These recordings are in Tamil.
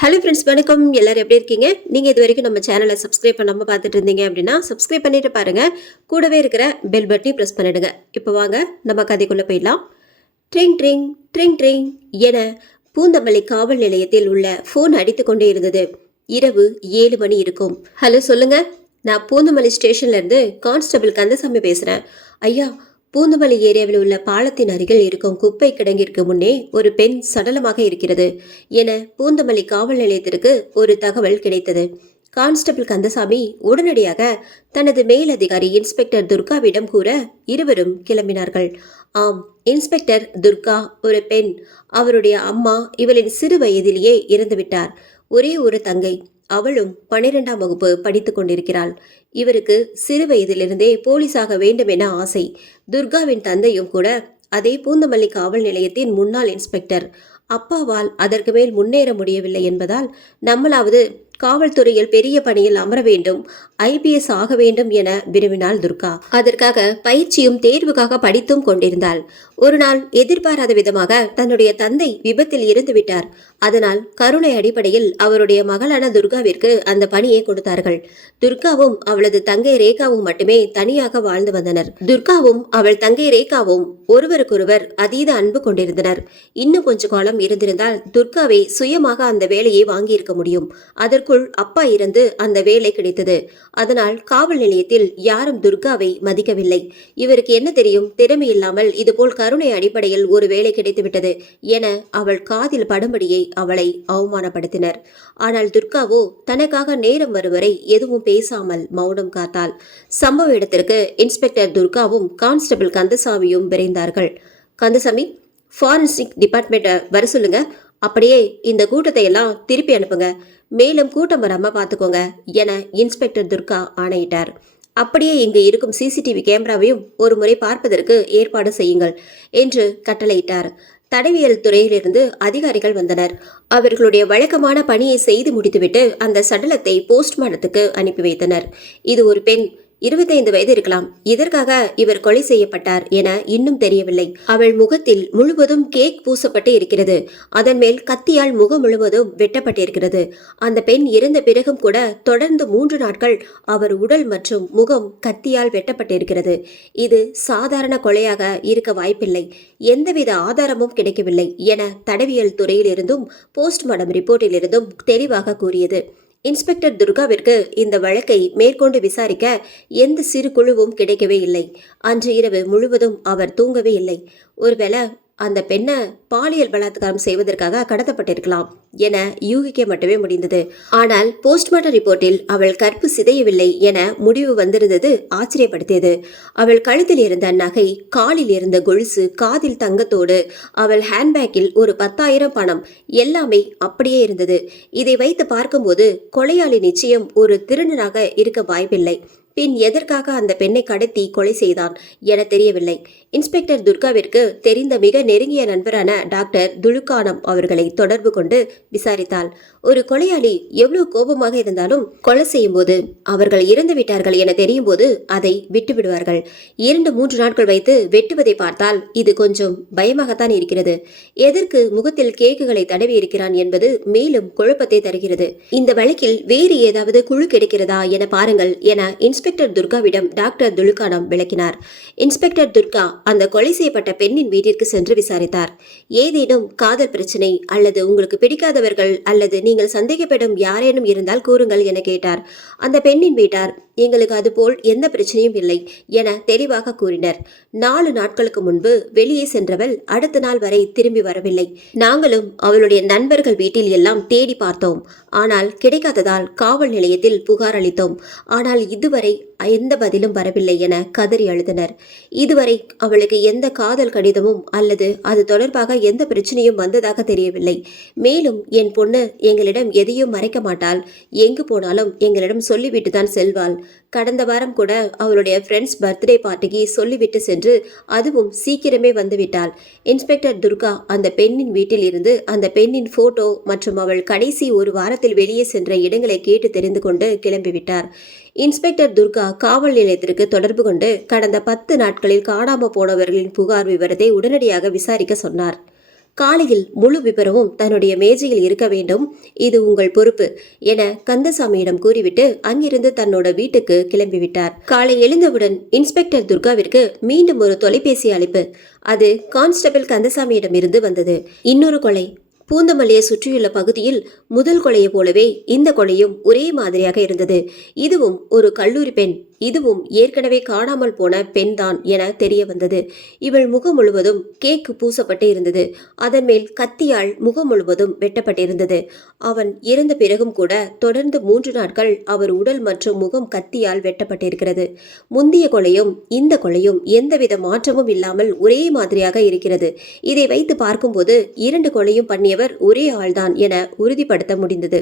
ஹலோ ஃப்ரெண்ட்ஸ், வணக்கம். எல்லாரும் எப்படி இருக்கீங்க? நீங்கள் இது வரைக்கும் நம்ம சேனலை சப்ஸ்கிரைப் பண்ணாமல் பார்த்துட்டு இருந்தீங்க அப்படின்னா சப்ஸ்கிரைப் பண்ணிட்டு பாருங்கள். கூடவே இருக்கிற பெல் பட்டனையும் ப்ரெஸ் பண்ணிடுங்க. இப்போ வாங்க நம்ம கதைக்குள்ளே போயிடலாம். ட்ரிங் ட்ரிங் ட்ரிங் ட்ரிங் என பூந்தமல்லி காவல் நிலையத்தில் உள்ள ஃபோன் அடித்து கொண்டே இருந்தது. இரவு 7 மணி இருக்கும். ஹலோ, சொல்லுங்க. நான் பூந்தமல்லி ஸ்டேஷன்லேருந்து கான்ஸ்டபிள் கந்தசாமி பேசுகிறேன். ஐயா, பூந்தமல்லி ஏரியாவில் உள்ள பாலத்தின் அருகில் இருக்கும் குப்பை கிடங்கிற்கு முன்னே ஒரு பெண் சடலமாக இருக்கிறது என பூந்தமல்லி காவல் நிலையத்திற்கு ஒரு தகவல் கிடைத்தது. கான்ஸ்டபிள் கந்தசாமி உடனடியாக தனது மேலதிகாரி இன்ஸ்பெக்டர் துர்காவிடம் கூற இருவரும் கிளம்பினார்கள். ஆம், இன்ஸ்பெக்டர் துர்கா ஒரு பெண். அவருடைய அம்மா இவளின் சிறு வயதிலேயே இறந்துவிட்டார். ஒரே ஒரு தங்கை. அவளும் 12ஆம் வகுப்பு படித்து கொண்டிருக்கிறாள். இவருக்கு சிறு வயதிலிருந்தே போலீஸாக வேண்டும் என ஆசை. துர்காவின் தந்தையும் கூட அதே பூந்தமல்லி காவல் நிலையத்தின் முன்னாள் இன்ஸ்பெக்டர். அப்பாவால் அதற்கு மேல் முன்னேற முடியவில்லை என்பதால் நம்மளாவது காவல்துறையில் பெரிய பணியில் அமர வேண்டும், IPS ஆக வேண்டும் என விரும்பினாள் துர்கா. அதற்காக பயிற்சியும் தேர்வுக்காக படித்தும் கொண்டிருந்தாள். ஒரு நாள் எதிர்பாராத விதமாக தன்னுடைய தந்தை விபத்தில் இறந்து விட்டார். அதனால் கருணை அடிப்படையில் அவருடைய மகளான துர்காவிற்கு அந்த பணியை கொடுத்தார்கள். துர்காவும் அவளது தங்கை ரேகாவும் மட்டுமே தனியாக வாழ்ந்து வந்தனர். துர்காவும் அவள் தங்கை ரேகாவும் ஒருவருக்கொருவர் அதீத அன்பு கொண்டிருந்தனர். இன்னும் கொஞ்ச காலம் இருந்திருந்தால் துர்காவை சுயமாக அந்த வேலையை வாங்கியிருக்க முடியும். அதற்குள் அப்பா இறந்து அந்த வேலை கிடைத்தது. அதனால் காவல் நிலையத்தில் யாரும் துர்காவை மதிக்கவில்லை. இவருக்கு என்ன தெரியும், திறமை இல்லாமல் இதுபோல் கருணை அடிப்படையில் ஒரு வேலை கிடைத்துவிட்டது என அவள் காதில் படும்படியே அவளை அவமானப்படுத்தினர். ஆனால் துர்காவோ தனக்காக நேரம் வரும் வரை எதுவும் பேசாமல் மௌனம் காத்தாள். சம்பவ இடத்திற்கு இன்ஸ்பெக்டர் துர்காவும் கான்ஸ்டபிள் கந்தசாமியும் விரைந்தார்கள். கந்தசாமி, ஃபாரன்சிக் டிபார்ட்மெண்ட்டை வர சொல்லுங்க. அப்படியே இந்த கூட்டத்தை எல்லாம் திருப்பி அனுப்புங்க. மேலும் கூட்டம் வராம பார்த்துக்கோங்க என இன்ஸ்பெக்டர் துர்கா ஆணையிட்டார். அப்படியே இங்கு இருக்கும் CCTV கேமராவையும் ஒரு முறை பார்ப்பதற்கு ஏற்பாடு செய்யுங்கள் என்று கட்டளையிட்டார். தடவியல் துறையிலிருந்து அதிகாரிகள் வந்தனர். அவர்களுடைய வழக்கமான பணியை செய்து முடித்துவிட்டு அந்த சடலத்தை போஸ்ட்மார்ட்டத்துக்கு அனுப்பி வைத்தனர். இது ஒரு பெண், 25 வயது இருக்கலாம். இதற்காக இவர் கொலை செய்யப்பட்டார் என இன்னும் தெரியவில்லை. அவள் முகத்தில் முழுவதும் கேக் பூசப்பட்டு இருக்கிறது. அதன் மேல் கத்தியால் முகம் முழுவதும் வெட்டப்பட்டிருக்கிறது. அந்த பெண் இறந்த பிறகும் கூட தொடர்ந்து 3 நாட்கள் அவர் உடல் மற்றும் முகம் கத்தியால் வெட்டப்பட்டிருக்கிறது. இது சாதாரண கொலையாக இருக்க வாய்ப்பில்லை. எந்தவித ஆதாரமும் கிடைக்கவில்லை என தடவியல் துறையிலிருந்தும் போஸ்ட்மார்ட்டம் ரிப்போர்ட்டிலிருந்தும் தெளிவாக கூறியது. இன்ஸ்பெக்டர் துர்காவிற்கு இந்த வழக்கை மேற்கொண்டு விசாரிக்க எந்த சிறு குழுவும் கிடைக்கவே இல்லை. அன்று இரவு முழுவதும் அவர் தூங்கவே இல்லை. ஒருவேளை அந்த பெண்ணை பாலியல் பலாத்காரம் செய்வதற்காக கடத்தப்பட்டிருக்கலாம் என யூகிக்க மட்டுமே முடிந்தது. ஆனால் போஸ்ட்மார்ட்டம் ரிப்போர்ட்டில் அவள் கற்பு சிதையவில்லை என முடிவு வந்திருந்தது ஆச்சரியப்படுத்தியது. அவள் கழுத்தில் இருந்த நகை, காலில் இருந்த கொலுசு, காதில் தங்கத்தோடு, அவள் ஹேண்ட்பேக்கில் ஒரு 10,000 பணம் எல்லாமே அப்படியே இருந்தது. இதை வைத்து பார்க்கும்போது கொலையாளி நிச்சயம் ஒரு திருடனாக இருக்க வாய்ப்பில்லை. பின் எதற்காக அந்த பெண்ணை கடத்தி கொலை செய்தான் என தெரியவில்லை. இன்ஸ்பெக்டர் துர்காவிற்கு தெரிந்த மிக நெருங்கிய நண்பரான டாக்டர் துலுக்கானம் அவர்களை தொடர்பு கொண்டு விசாரித்தாள். ஒரு கொலையாளி எவ்வளவு கோபமாக இருந்தாலும் கொலை செய்யும் போது அவர்கள் இறந்து விட்டார்கள் என தெரியும் போது அதை விட்டுவிடுவார்கள். 2-3 நாட்கள் வைத்து வெட்டுவதை பார்த்தால் இது கொஞ்சம் பயமாகத்தான் இருக்கிறது. எதற்கு முகத்தில் கேக்குகளை தடவி இருக்கிறான் என்பது மேலும் குழப்பத்தை தருகிறது. இந்த வழக்கில் வேறு ஏதாவது குழு கிடைக்கிறதா என பாருங்கள் என இன்ஸ்பெக்டர் துர்காவிடம் டாக்டர் துலுக்கானம் விளக்கினார். இன்ஸ்பெக்டர் துர்கா அந்த கொலை செய்யப்பட்ட பெண்ணின் வீட்டிற்கு சென்று விசாரித்தார். ஏதேனும் காதல் பிரச்சனை அல்லது உங்களுக்கு பிடிக்காதவர்கள் அல்லது நீங்கள் சந்தேகப்படும் யாரேனும் இருந்தால் கூறுங்கள் என கேட்டார். அந்த பெண்ணின் வீட்டார் எங்களுக்கு அதுபோல் எந்த பிரச்சனையும் இல்லை என தெளிவாக கூறினர். 4 நாட்களுக்கு முன்பு வெளியே சென்றவள் அடுத்த நாள் வரை திரும்பி வரவில்லை. நாங்களும் அவளுடைய நண்பர்கள் வீட்டில் எல்லாம் தேடி பார்த்தோம். ஆனால் கிடைக்காததால் காவல் நிலையத்தில் புகார் அளித்தோம். ஆனால் இதுவரை எந்த பதிலும் வரவில்லை என கதறி அழுதனர். இதுவரை அவளுக்கு எந்த காதல் கடிதமும் அல்லது அது தொடர்பாக எந்த பிரச்சனையும் வந்ததாக தெரியவில்லை. மேலும் என் பொண்ணு எங்களிடம் எதையும் மறைக்க மாட்டாள். எங்கு போனாலும் எங்களிடம் சொல்லிவிட்டு தான் செல்வாள். கடந்த வாரம் கூட அவளுடைய ஃப்ரெண்ட்ஸ் பர்த்டே பார்ட்டிக்கு சொல்லிவிட்டு சென்று அதுவும் சீக்கிரமே வந்துவிட்டாள். இன்ஸ்பெக்டர் துர்கா அந்த பெண்ணின் வீட்டில் இருந்து அந்த பெண்ணின் போட்டோ மற்றும் அவள் கடைசி ஒரு வாரத்தில் வெளியே சென்ற இடங்களை கேட்டு தெரிந்து கொண்டு கிளம்பிவிட்டார். இன்ஸ்பெக்டர் துர்கா காவல் நிலையத்திற்கு தொடர்பு கொண்டு கடந்த 10 நாட்களில் காணாமல் போனவர்களின் புகார் விவரத்தை உடனடியாக விசாரிக்க சொன்னார். காலையில் முழு விபரமும் தன்னுடைய மேஜையில் இருக்க வேண்டும், இது உங்கள் பொறுப்பு என கந்தசாமியிடம் கூறிவிட்டு அங்கிருந்து தன்னோட வீட்டுக்கு கிளம்பிவிட்டார். காலை எழுந்தவுடன் இன்ஸ்பெக்டர் துர்காவிற்கு மீண்டும் ஒரு தொலைபேசி அழைப்பு. அது கான்ஸ்டபிள் கந்தசாமியிடம் இருந்து வந்தது. இன்னொரு கொலை. பூந்தமல்லியை சுற்றியுள்ள பகுதியில் முதல் கொலையை போலவே இந்த கொலையும் ஒரே மாதிரியாக இருந்தது. இதுவும் ஒரு கல்லூரி பெண், இதுவும் ஏற்கனவே காணாமல் போன பெண்தான் என தெரிய வந்தது. இவள் முகம் முழுவதும் கேக்கு பூசப்பட்டு இருந்தது. அதன் மேல் கத்தியால் முகம் முழுவதும் வெட்டப்பட்டிருந்தது. அவன் இறந்த பிறகும் கூட தொடர்ந்து 3 நாட்கள் அவர் உடல் மற்றும் முகம் கத்தியால் வெட்டப்பட்டிருக்கிறது. முந்தைய கொலையும் இந்த கொலையும் எந்தவித மாற்றமும் இல்லாமல் ஒரே மாதிரியாக இருக்கிறது. இதை வைத்து பார்க்கும்போது 2 கொலையும் பண்ணியவர் ஒரே ஆள்தான் என உறுதிப்படுத்த முடிந்தது.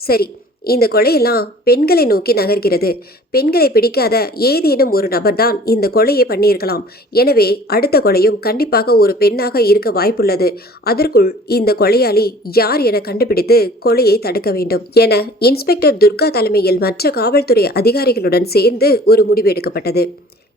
சரி, இந்த கொலையெல்லாம் பெண்களை நோக்கி நகர்கிறது. பெண்களை பிடிக்காத ஏதேனும் ஒரு நபர்தான் இந்த கொலையை பண்ணியிருக்கலாம். எனவே அடுத்த கொலையும் கண்டிப்பாக ஒரு பெண்ணாக இருக்க வாய்ப்புள்ளது. அதற்குள் இந்த கொலையாளி யார் என கண்டுபிடித்து கொலையை தடுக்க வேண்டும் என இன்ஸ்பெக்டர் துர்கா தலைமையில் மற்ற காவல்துறை அதிகாரிகளுடன் சேர்ந்து ஒரு முடிவு எடுக்கப்பட்டது.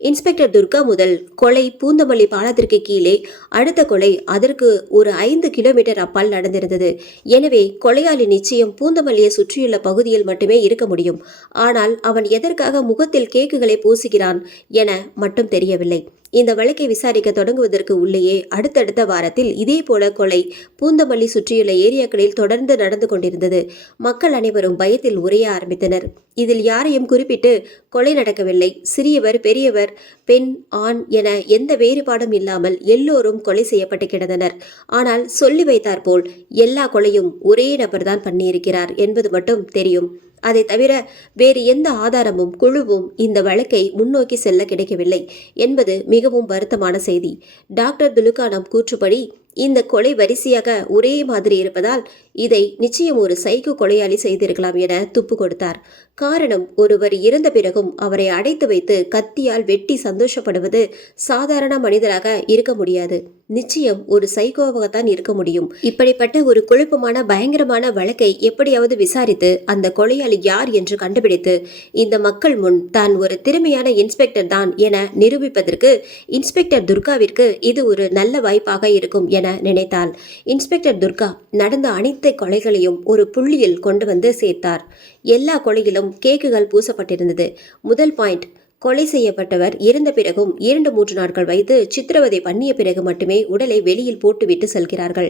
இன்ஸ்பெக்டர் துர்கா முதல் கொலை பூந்தமல்லி பாலத்திற்கு கீழே, அடுத்த கொலை அதற்கு ஒரு 5 கிலோமீட்டர் அப்பால் நடந்திருந்தது. எனவே கொலையாளி நிச்சயம் பூந்தமல்லியை சுற்றியுள்ள பகுதியில் மட்டுமே இருக்க முடியும். ஆனால் அவன் எதற்காக முகத்தில் கேக்குகளை பூசுகிறான் என மட்டும் தெரியவில்லை. இந்த வழக்கை விசாரிக்க தொடங்குவதற்கு உள்ளேயே அடுத்தடுத்த வாரத்தில் இதே போல கொலை பூந்தமல்லி சுற்றியுள்ள ஏரியாக்களில் தொடர்ந்து நடந்து கொண்டிருந்தது. மக்கள் அனைவரும் பயத்தில் உறைய ஆரம்பித்தனர். இதில் யாரையும் குறிப்பிட்டு கொலை நடக்கவில்லை. சிறியவர், பெரியவர், பெண், ஆண் என எந்த வேறுபாடும் இல்லாமல் எல்லோரும் கொலை செய்யப்பட்டு கிடந்தனர். ஆனால் சொல்லி வைத்தாற்போல் எல்லா கொலையும் ஒரே நபர்தான் பண்ணியிருக்கிறார் என்பது மட்டும் தெரியும். அதை தவிர வேறு எந்த ஆதாரமும் குழுவும் இந்த வழக்கை முன்னோக்கி செல்ல கிடைக்கவில்லை என்பது மிகவும் வருத்தமான செய்தி. டாக்டர் துலுக்கானம் கூற்றுப்படி இந்த கொலை வரிசையாக ஒரே மாதிரி இருப்பதால் இதை நிச்சயம் ஒரு சைக்கோ கொலையாளி செய்திருக்கலாம் என துப்பு கொடுத்தார். காரணம், ஒருவர் இறந்த பிறகும் அவரை அடைத்து வைத்து கத்தியால் வெட்டி சந்தோஷப்படுவது சாதாரண மனிதராக இருக்க முடியாது. நிச்சயம் ஒரு சைக்கோவாகத்தான் இருக்க முடியும். இப்படிப்பட்ட ஒரு குழப்பமான பயங்கரமான வழக்கை எப்படியாவது விசாரித்து அந்த கொலையாளி யார் என்று கண்டுபிடித்து இந்த மக்கள் முன் தான் ஒரு திறமையான இன்ஸ்பெக்டர் தான் என நிரூபிப்பதற்கு இன்ஸ்பெக்டர் துர்காவிற்கு இது ஒரு நல்ல வாய்ப்பாக இருக்கும் என நினைத்தாள். இன்ஸ்பெக்டர் துர்கா நடந்த அனைத்து கொலைகளையும் ஒரு புள்ளியில் கொண்டு வந்து சேர்த்தார். எல்லா கொலையிலும் கேக்குகள் பூசப்பட்டிருந்தது. முதல் பாயிண்ட், கொலை செய்யப்பட்டவர் இறந்த பிறகும் 2-3 நாட்கள் வைத்து சித்திரவதை பண்ணிய பிறகு மட்டுமே உடலை வெளியில் போட்டுவிட்டு செல்கிறார்கள்.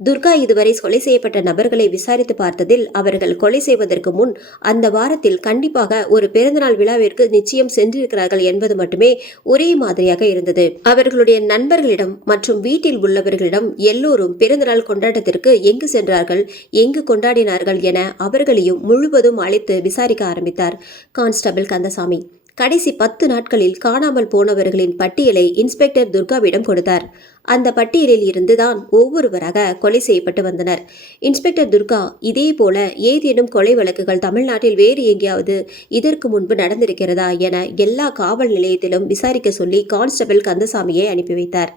துர்கா இதுவரை கொலை செய்யப்பட்ட நபர்களை விசாரித்து பார்த்ததில் அவர்கள் கொலை செய்வதற்கு முன் அந்த வாரத்தில் கண்டிப்பாக ஒரு பிறந்தநாள் விழாவிற்கு நிச்சயம் சென்றிருக்கிறார்கள் என்பது மட்டுமே ஒரே மாதிரியாக இருந்தது. அவர்களுடைய நண்பர்களிடம் மற்றும் வீட்டில் உள்ளவர்களிடம் எல்லோரும் பிறந்தநாள் கொண்டாட்டத்திற்கு எங்கு சென்றார்கள், எங்கு கொண்டாடினார்கள் என அவர்களையும் முழுவதும் அழைத்து விசாரிக்க ஆரம்பித்தார் கான்ஸ்டபிள் கந்தசாமி. கடைசி 10 நாட்களில் காணாமல் போனவர்களின் பட்டியலை இன்ஸ்பெக்டர் துர்காவிடம் கொடுத்தார். அந்த பட்டியலில் இருந்துதான் ஒவ்வொருவராக கொலை செய்யப்பட்டு வந்தனர். இன்ஸ்பெக்டர் துர்கா இதே போல ஏதேனும் கொலை வழக்குகள் தமிழ்நாட்டில் வேறு எங்கேயாவது இதற்கு முன்பு நடந்திருக்கிறதா என எல்லா காவல் நிலையத்திலும் விசாரிக்க சொல்லி கான்ஸ்டபிள் கந்தசாமியை அனுப்பி வைத்தார்.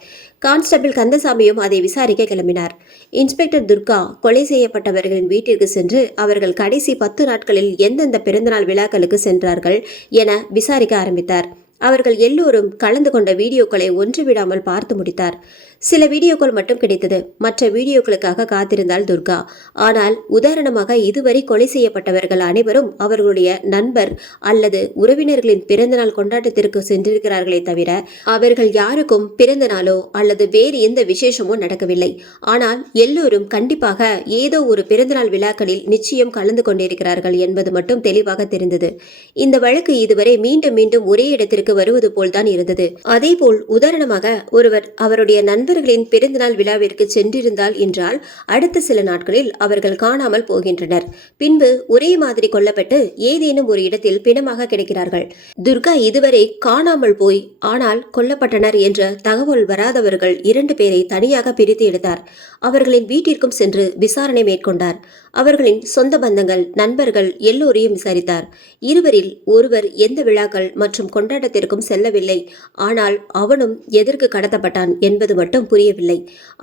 கான்ஸ்டபிள் கந்தசாமியும் அதை விசாரிக்க கிளம்பினார். இன்ஸ்பெக்டர் துர்கா கொலை செய்யப்பட்டவர்களின் வீட்டிற்கு சென்று அவர்கள் கடைசி 10 நாட்களில் எந்தெந்த பிறந்தநாள் விழாக்களுக்கு சென்றார்கள் என விசாரிக்க ஆரம்பித்தார். அவர்கள் எல்லோரும் கலந்து கொண்ட வீடியோக்களை ஒன்று விடாமல் பார்த்து முடித்தார். சில வீடியோக்கள் மட்டும் கிடைத்தது. மற்ற வீடியோக்களுக்காக காத்திருந்தாள் துர்கா. ஆனால் உதாரணமாக இதுவரை கொலை செய்யப்பட்டவர்கள் அனைவரும் அவர்களுடைய நண்பர் அல்லது உறவினர்களின் பிறந்தநாள் கொண்டாட்டத்திற்கு சென்றிருக்கிறார்களே தவிர அவர்கள் யாருக்கும் பிறந்த நாளோ அல்லது வேறு எந்த விசேஷமோ நடக்கவில்லை. ஆனால் எல்லோரும் கண்டிப்பாக ஏதோ ஒரு பிறந்தநாள் விழாக்களில் நிச்சயம் கலந்து கொண்டிருக்கிறார்கள் என்பது மட்டும் தெளிவாக தெரிந்தது. இந்த வழக்கு இதுவரை மீண்டும் மீண்டும் ஒரே இடத்திற்கு வருவது போல்தான் இருந்தது. அதேபோல் உதாரணமாக ஒருவர் அவருடைய நண்பர்களின் பிறந்தநாள் விழாவிற்கு சென்றிருந்தால் என்றால் அடுத்த சில நாட்களில் அவர்கள் காணாமல் போகின்றனர். பின்பு ஒரே மாதிரி கொல்லப்பட்டு ஏதேனும் ஒரு இடத்தில் பிணமாக கிடைக்கிறார்கள். துர்கா இதுவரை காணாமல் போய் ஆனால் கொல்லப்பட்டனர் என்ற தகவல் வராதவர்கள் 2 பேரை தனியாக பிரித்து எடுத்தார். அவர்களின் வீட்டிற்கும் சென்று விசாரணை மேற்கொண்டார். அவர்களின் சொந்த பந்தங்கள், நண்பர்கள் எல்லோரையும் விசாரித்தார். இருவரில் ஒருவர் எந்த விழாக்கள் மற்றும் கொண்டாட்டத்திற்கும் செல்லவில்லை. ஆனால் அவனும் எதற்கு கடத்தப்பட்டான் என்பது மட்டும் புரியவில்லை.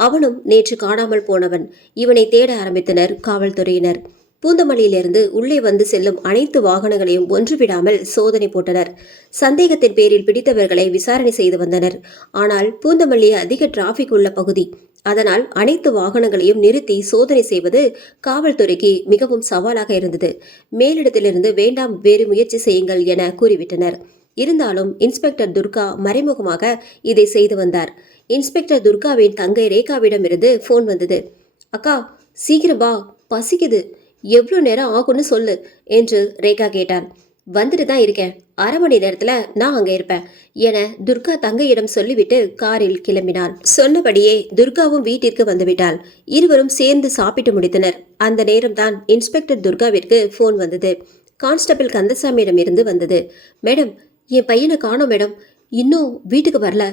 அவனும் நேற்று காணாமல் போனவன். இவனை தேட ஆரம்பித்தனர் காவல்துறையினர். பூந்தமல்லியிலிருந்து உள்ளே வந்து செல்லும் அனைத்து வாகனங்களையும் ஒன்றுவிடாமல் சோதனை போட்டனர். சந்தேகத்தின் பேரில் பிடித்தவர்களை விசாரணை செய்து வந்தனர். ஆனால் பூந்தமல்லி அதிக டிராபிக் உள்ள பகுதி. அதனால் அனைத்து வாகனங்களையும் நிறுத்தி சோதனை செய்வது காவல்துறைக்கு மிகவும் சவாலாக இருந்தது. மேலிடத்திலிருந்து வேண்டாம், வேறு முயற்சி செய்யுங்கள் என கூறிவிட்டனர். இருந்தாலும் இன்ஸ்பெக்டர் துர்கா மறைமுகமாக இதை செய்து வந்தார். இன்ஸ்பெக்டர் துர்காவின் தங்கை ரேகாவிடமிருந்து போன் வந்தது. அக்கா, சீக்கிரம் வா, பசிக்குது, எவ்வளோ நேரம் ஆகும்னு சொல்லு என்று ரேகா கேட்டாள். வந்துட்டு தான் இருக்கேன், அரை மணி நேரத்துல நான் அங்க இருப்பேன் என துர்கா தங்கையிடம் சொல்லிவிட்டு காரில் கிளம்பினாள். சொன்னபடியே துர்காவும் வீட்டிற்கு வந்துவிட்டாள். இருவரும் சேர்ந்து சாப்பிட்டு முடித்தனர். அந்த நேரம்தான் இன்ஸ்பெக்டர் துர்காவிற்கு போன் வந்தது. கான்ஸ்டபிள் கந்தசாமியிடம் இருந்து வந்தது. மேடம், என் பையனை காணோம் மேடம், இன்னும் வீட்டுக்கு வரல,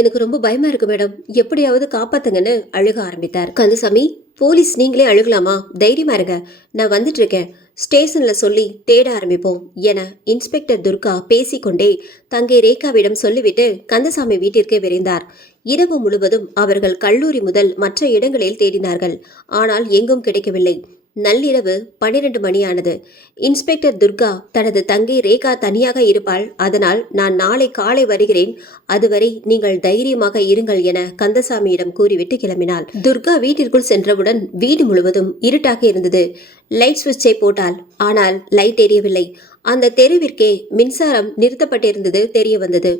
எனக்கு ரொம்ப பயமா இருக்கு மேடம், எப்படியாவது காப்பாத்துங்கன்னு அழுக ஆரம்பித்தார். கந்தசாமி, போலீஸ் நீங்களே அழுகலாமா? தைரியமா இருங்க, நான் வந்துட்டு இருக்கேன், ஸ்டேஷன்ல சொல்லி தேட ஆரம்பிப்போம் என இன்ஸ்பெக்டர் துர்கா பேசிக்கொண்டே தங்கை ரேகாவிடம் சொல்லிவிட்டு கந்தசாமி வீட்டிற்கே விரைந்தார். இரவு முழுவதும் அவர்கள் கல்லூரி முதல் மற்ற இடங்களில் தேடினார்கள். ஆனால் எங்கும் கிடைக்கவில்லை. நள்ளிரவு 12 மணியானது. இன்ஸ்பெக்டர் துர்கா தனது தங்கை ரேகா தனியாக இருப்பாள், அதனால் நான் நாளை காலை வருகிறேன், அதுவரை நீங்கள் தைரியமாக இருங்கள் என கந்தசாமியிடம் கூறிவிட்டு கிளம்பினாள். துர்கா வீட்டிற்குள் சென்றவுடன் வீடு முழுவதும் இருட்டாக இருந்தது. லைட் சுவிட்சை போட்டாள், ஆனால் லைட் எரியவில்லை. அந்த தெருவிற்கே மின்சாரம் நிறுத்தப்பட்டிருந்தது தெரிய வந்தது.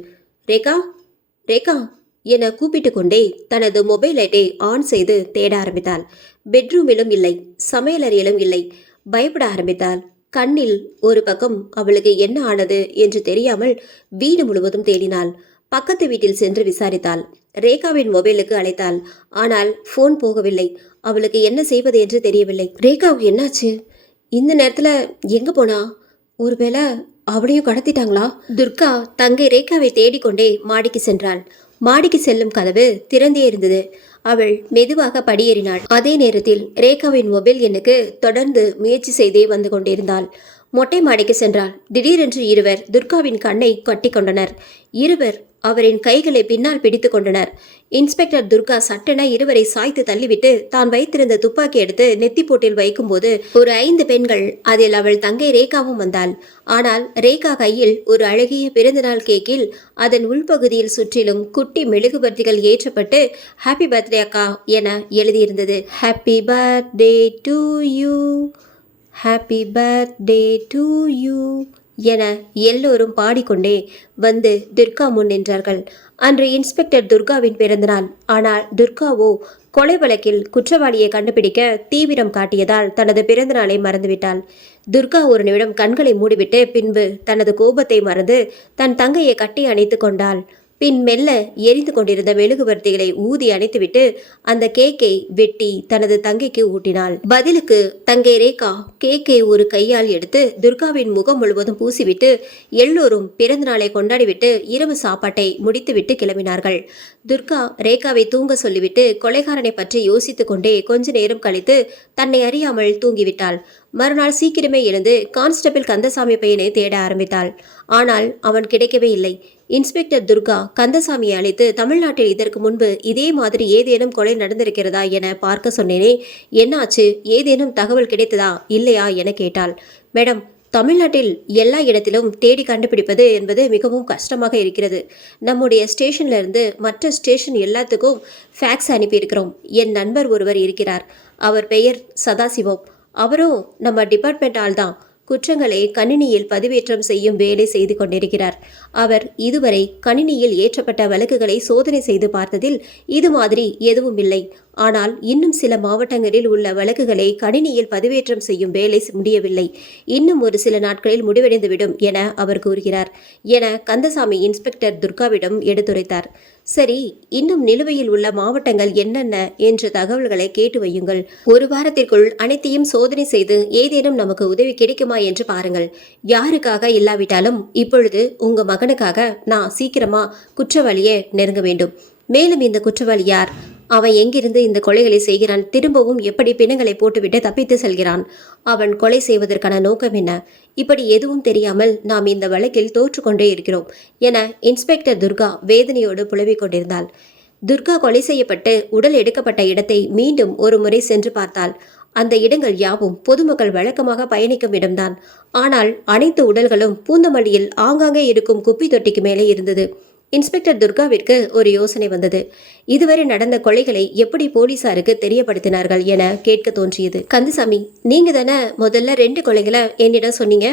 ரேகா, ரேகா என கூப்பிட்டு கொண்டே தனது மொபைல் லைட்டை ஆன் செய்து தேட ஆரம்பித்தாள். பெட்ரூமிலும் இல்லை, சமையலறையிலும் இல்லை. பயப்பட ஆரம்பித்தாள். கண்ணில் ஒரு பக்கம் அவளுக்கு என்ன ஆனது என்று தெரியாமல் வீடு முழுவதும் தேடினாள். பக்கத்து வீட்டில் சென்று விசாரித்தாள். ரேகாவின் மொபைலுக்கு அழைத்தாள். ஆனால் போன் போகவில்லை. அவளுக்கு என்ன செய்வது என்று தெரியவில்லை. ரேகாவுக்கு என்னாச்சு? இந்த நேரத்துல எங்க போனா? ஒருவேளை அவளையும் கடத்திட்டாங்களா? துர்கா தங்கை ரேகாவை தேடிக்கொண்டே மாடிக்கு சென்றாள். மாடிக்கு செல்லும் கதவு திறந்தே இருந்தது. அவள் மெதுவாக படியேறினாள். அதே நேரத்தில் ரேகாவின் மொபைல் எண்ணுக்கு தொடர்ந்து முயற்சி செய்தே வந்து கொண்டிருந்தாள். மொட்டை மாடிக்கு சென்றாள். திடீரென்று இருவர் துர்காவின் கண்ணை கட்டி கொண்டனர். இருவர் அவரின் கைகளை பின்னால் பிடித்து கொண்டனர். இன்ஸ்பெக்டர் துர்கா சட்டென இருவரை சாய்த்து தள்ளிவிட்டு தான் வைத்திருந்த துப்பாக்கி எடுத்து நெத்தி போட்டில் வைக்கும்போது ஒரு 5 பெண்கள், அதில் அவள் தங்கை ரேகாவும் வந்தாள். ஆனால் ரேகா கையில் ஒரு அழகிய பிறந்தநாள் கேக்கில் அதன் உள்பகுதியில் சுற்றிலும் குட்டி மெழுகுபர்த்திகள் ஏற்றப்பட்டு ஹாப்பி பர்த்டே அக்கா என எழுதியிருந்தது. Happy birthday to you, happy birthday to you என எல்லோரும் பாடிக்கொண்டே வந்து துர்கா முன் நின்றார்கள். அன்று இன்ஸ்பெக்டர் துர்காவின் பிறந்தநாள். ஆனால் துர்காவோ கொலை வழக்கில் குற்றவாளியை கண்டுபிடிக்க தீவிரம் காட்டியதால் தனது பிறந்தநாளை மறந்துவிட்டாள். துர்கா ஒரு நிமிடம் கண்களை மூடிவிட்டு பின்பு தனது கோபத்தை மறந்து தன் தங்கையை கட்டி அணைத்து கொண்டாள். பின் மெல்ல எரிந்து கொண்டிருந்த மெழுகுவர்த்திகளை ஊதி அணைத்துவிட்டு அந்த கேக்கை வெட்டி தனது தங்கைக்கு ஊட்டினாள். பதிலுக்கு தங்கை ரேகா கேக்கை ஒரு கையால் எடுத்து துர்காவின் முகம் முழுவதும் பூசிவிட்டு எல்லோரும் பிறந்த நாளை கொண்டாடிவிட்டு இரவு சாப்பாட்டை முடித்துவிட்டு கிளம்பினார்கள். துர்கா ரேகாவை தூங்க சொல்லிவிட்டு கொலைகாரனை பற்றி யோசித்துக் கொண்டே கொஞ்ச நேரம் கழித்து தன்னை அறியாமல் தூங்கிவிட்டாள். மறுநாள் சீக்கிரமே எழுந்து கான்ஸ்டபிள் கந்தசாமி பையனை தேட ஆரம்பித்தாள். ஆனால் அவன் கிடைக்கவே இல்லை. இன்ஸ்பெக்டர் துர்கா கந்தசாமியை அழைத்து தமிழ்நாட்டில் இதற்கு முன்பு இதே மாதிரி ஏதேனும் கொலை நடந்திருக்கிறதா என பார்க்க சொன்னேனே, என்னாச்சு, ஏதேனும் தகவல் கிடைத்ததா இல்லையா என கேட்டாள். மேடம், தமிழ்நாட்டில் எல்லா இடத்திலும் தேடி கண்டுபிடிப்பது என்பது மிகவும் கஷ்டமாக இருக்கிறது. நம்முடைய ஸ்டேஷன்ல இருந்து மற்ற ஸ்டேஷன் எல்லாத்துக்கும் ஃபேக்ஸ் அனுப்பியிருக்கிறோம். என் நண்பர் ஒருவர் இருக்கிறார். அவர் பெயர் சதாசிவம். அவரும் நம்ம டிபார்ட்மெண்ட் ஆள் தான். குற்றங்களை கணினியில் பதிவேற்றம் செய்யும் வேலை செய்து கொண்டிருக்கிறார். அவர் இதுவரை கணினியில் ஏற்றப்பட்ட வழக்குகளை சோதனை செய்து பார்த்ததில் இது மாதிரி எதுவும் இல்லை. ஆனால் இன்னும் சில மாவட்டங்களில் உள்ள வழக்குகளை கணினியில் பதிவேற்றம் செய்யும் வேலை முடியவில்லை. இன்னும் ஒரு சில நாட்களில் முடிவடைந்துவிடும் என அவர் கூறுகிறார் என கந்தசாமி இன்ஸ்பெக்டர் துர்காவிடம் எடுத்துரைத்தார். சரி, இன்னும் நிலுவையில் உள்ள மாவட்டங்கள் என்னென்ன என்ற தகவல்களை கேட்டு வையுங்கள். ஒரு வாரத்திற்குள் அனைத்தையும் சோதனை செய்து ஏதேனும் நமக்கு உதவி கிடைக்குமா என்று பாருங்கள். யாருக்காக இல்லாவிட்டாலும் இப்பொழுது உங்க மகனுக்காக நான் சீக்கிரமா குற்றவாளியை நெருங்க வேண்டும். மேலும் இந்த குற்றவாளி யார், அவன் எங்கிருந்து இந்த கொலைகளை செய்கிறான், திரும்பவும் எப்படி பிணங்களை போட்டுவிட்டு தப்பித்து செல்கிறான், அவன் கொலை செய்வதற்கான நோக்கம் என்ன, இப்படி எதுவும் தெரியாமல் நாம் இந்த வழக்கில் தோற்றுக்கொண்டே இருக்கிறோம் என இன்ஸ்பெக்டர் துர்கா வேதனையோடு புலம்பிக் கொண்டிருந்தாள். துர்கா கொலை செய்யப்பட்டு உடல் எடுக்கப்பட்ட இடத்தை மீண்டும் ஒரு முறை சென்று பார்த்தாள். அந்த இடங்கள் யாவும் பொதுமக்கள் வழக்கமாக பயணிக்கும் இடம்தான். ஆனால் அனைத்து உடல்களும் பூந்தமல்லியில் ஆங்காங்கே இருக்கும் குப்பி தொட்டிக்கு மேலே இருந்தது. இன்ஸ்பெக்டர் துர்காவிற்கு ஒரு யோசனை வந்தது. இதுவரை நடந்த கொலைகளை எப்படி போலீசாருக்கு தெரியப்படுத்தினார்கள் என கேட்க தோன்றியது. கந்தசாமி, நீங்க தானே முதல்ல 2 கொலைகளை என்னிடம் சொன்னீங்க?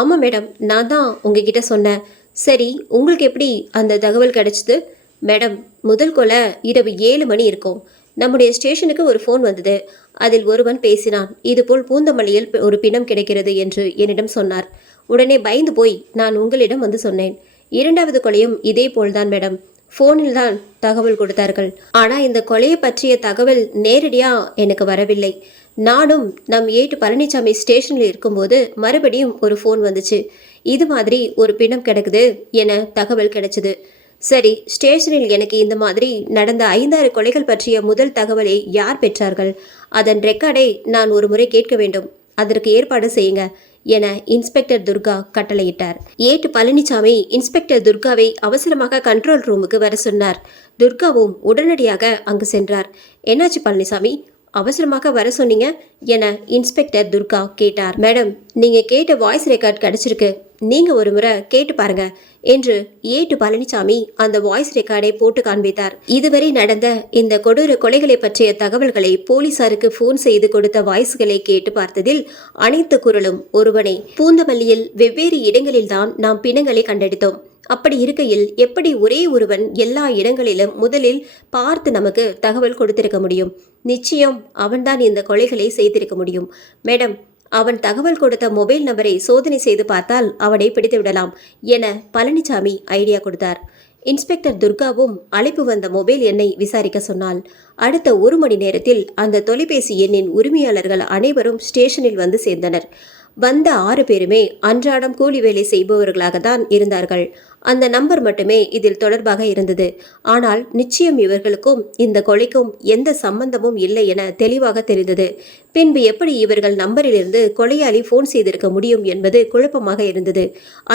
ஆமா மேடம், நான் தான் உங்ககிட்ட சொன்னேன். சரி, உங்களுக்கு எப்படி அந்த தகவல் கிடைச்சது? மேடம், முதல் கொலை இரவு 7 மணி இருக்கும். நம்முடைய ஸ்டேஷனுக்கு ஒரு ஃபோன் வந்தது. அதில் ஒருவன் பேசினான். இதுபோல் பூந்தமல்லியில் ஒரு பிணம் கிடைக்கிறது என்று என்னிடம் சொன்னார். உடனே பயந்து போய் நான் உங்களிடம் வந்து சொன்னேன். 2வது கொலையும் இதே போல்தான் மேடம். ஃபோனில் தான் தகவல் கொடுத்தார்கள். ஆனால் இந்த கொலையை பற்றிய தகவல் நேரடியாக எனக்கு வரவில்லை. நானும் நம் ஏட்டு பழனிசாமி ஸ்டேஷனில் இருக்கும்போது மறுபடியும் ஒரு ஃபோன் வந்துச்சு. இது மாதிரி ஒரு பிணம் கிடக்குது என தகவல் கிடைச்சது. சரி, ஸ்டேஷனில் எனக்கு இந்த மாதிரி நடந்த 5-6 கொலைகள் பற்றிய முதல் தகவலை யார் பெற்றார்கள்? அதன் ரெக்கார்டை நான் ஒரு முறை கேட்க வேண்டும். அதற்கு ஏற்பாடு செய்யுங்க என இன்ஸ்பெக்டர் துர்கா கட்டளையிட்டார். ஏட்டு பழனிசாமி இன்ஸ்பெக்டர் துர்காவை அவசரமாக கண்ட்ரோல் ரூமுக்கு வர சொன்னார். துர்காவும் உடனடியாக அங்கு சென்றார். என்னாச்சு பழனிசாமி, அவசரமாக வர சொன்னீங்க என இன்ஸ்பெக்டர் துர்கா கேட்டார். மேடம், நீங்க கேட்ட வாய்ஸ் ரெக்கார்ட் கிடைச்சிருக்கு. நீங்க ஒரு முறை கேட்டு பாருங்க என்று ஏட்டு பழனிசாமி அந்த வாய்ஸ் ரெக்கார்டை போட்டு காண்பித்தார். இதுவரை நடந்த இந்த கொடூர கொலைகளை பற்றிய தகவல்களை போலீசாருக்கு போன் செய்து கொடுத்த வாய்ஸ்களை கேட்டு பார்த்ததில் அனைத்து குரலும் ஒருவனே. பூந்தமல்லியில் வெவ்வேறு இடங்களில்தான் நாம் பிணங்களை கண்டெடுத்தோம். அப்படி இருக்கையில் எப்படி ஒரே ஒருவன் எல்லா இடங்களிலும் முதலில் பார்த்து நமக்கு தகவல் கொடுத்திருக்க முடியும்? நிச்சயம் அவன்தான் இந்த கொலைகளை செய்திருக்க முடியும். மேடம், அவன் தகவல் கொடுத்த மொபைல் நம்பரை சோதனை செய்து பார்த்தால் அவனை பிடித்து விடலாம் என பழனிசாமி ஐடியா கொடுத்தார். இன்ஸ்பெக்டர் துர்காவும் அழைப்பு வந்த மொபைல் எண்ணை விசாரிக்க சொன்னாள். அடுத்த 1 மணி நேரத்தில் அந்த தொலைபேசி எண்ணின் உரிமையாளர்கள் அனைவரும் ஸ்டேஷனில் வந்து சேர்ந்தனர். வந்த 6 பேருமே அன்றாடம் கூலி வேலை செய்பவர்களாகத்தான் இருந்தார்கள். அந்த நம்பர் மட்டுமே இதில் தொடர்பாக இருந்தது. ஆனால் நிச்சயம் இவர்களுக்கும் இந்த கொலைக்கும் எந்த சம்பந்தமும் இல்லை என தெளிவாக தெரிந்தது. பின்பு எப்படி இவர்கள் நம்பரிலிருந்து கொலையாளி போன் செய்திருக்க முடியும் என்பது குழப்பமாக இருந்தது.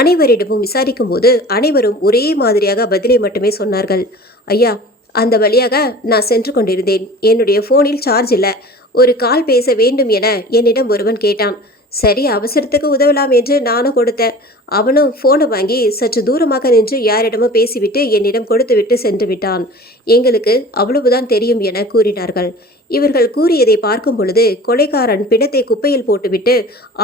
அனைவரிடமும் விசாரிக்கும் போது அனைவரும் ஒரே மாதிரியாக பதிலை மட்டுமே சொன்னார்கள். ஐயா, அந்த வழியாக நான் சென்று கொண்டிருந்தேன். என்னுடைய போனில் சார்ஜ் இல்லை. ஒரு கால் பேச வேண்டும் என என்னிடம் ஒருவன் கேட்டான். சரி, அவசரத்துக்கு உதவலாம் என்று நானும் கொடுத்தேன். அவனும் போனை வாங்கி சற்று தூரமாக நின்று யாரிடமோ பேசிவிட்டு என்னிடம் கொடுத்துவிட்டு சென்று விட்டான். எங்களுக்கு அவ்வளவுதான் தெரியும் என கூறினார்கள். இவர்கள் கூறியதை பார்க்கும் பொழுது கொலைகாரன் பிணத்தை குப்பையில் போட்டுவிட்டு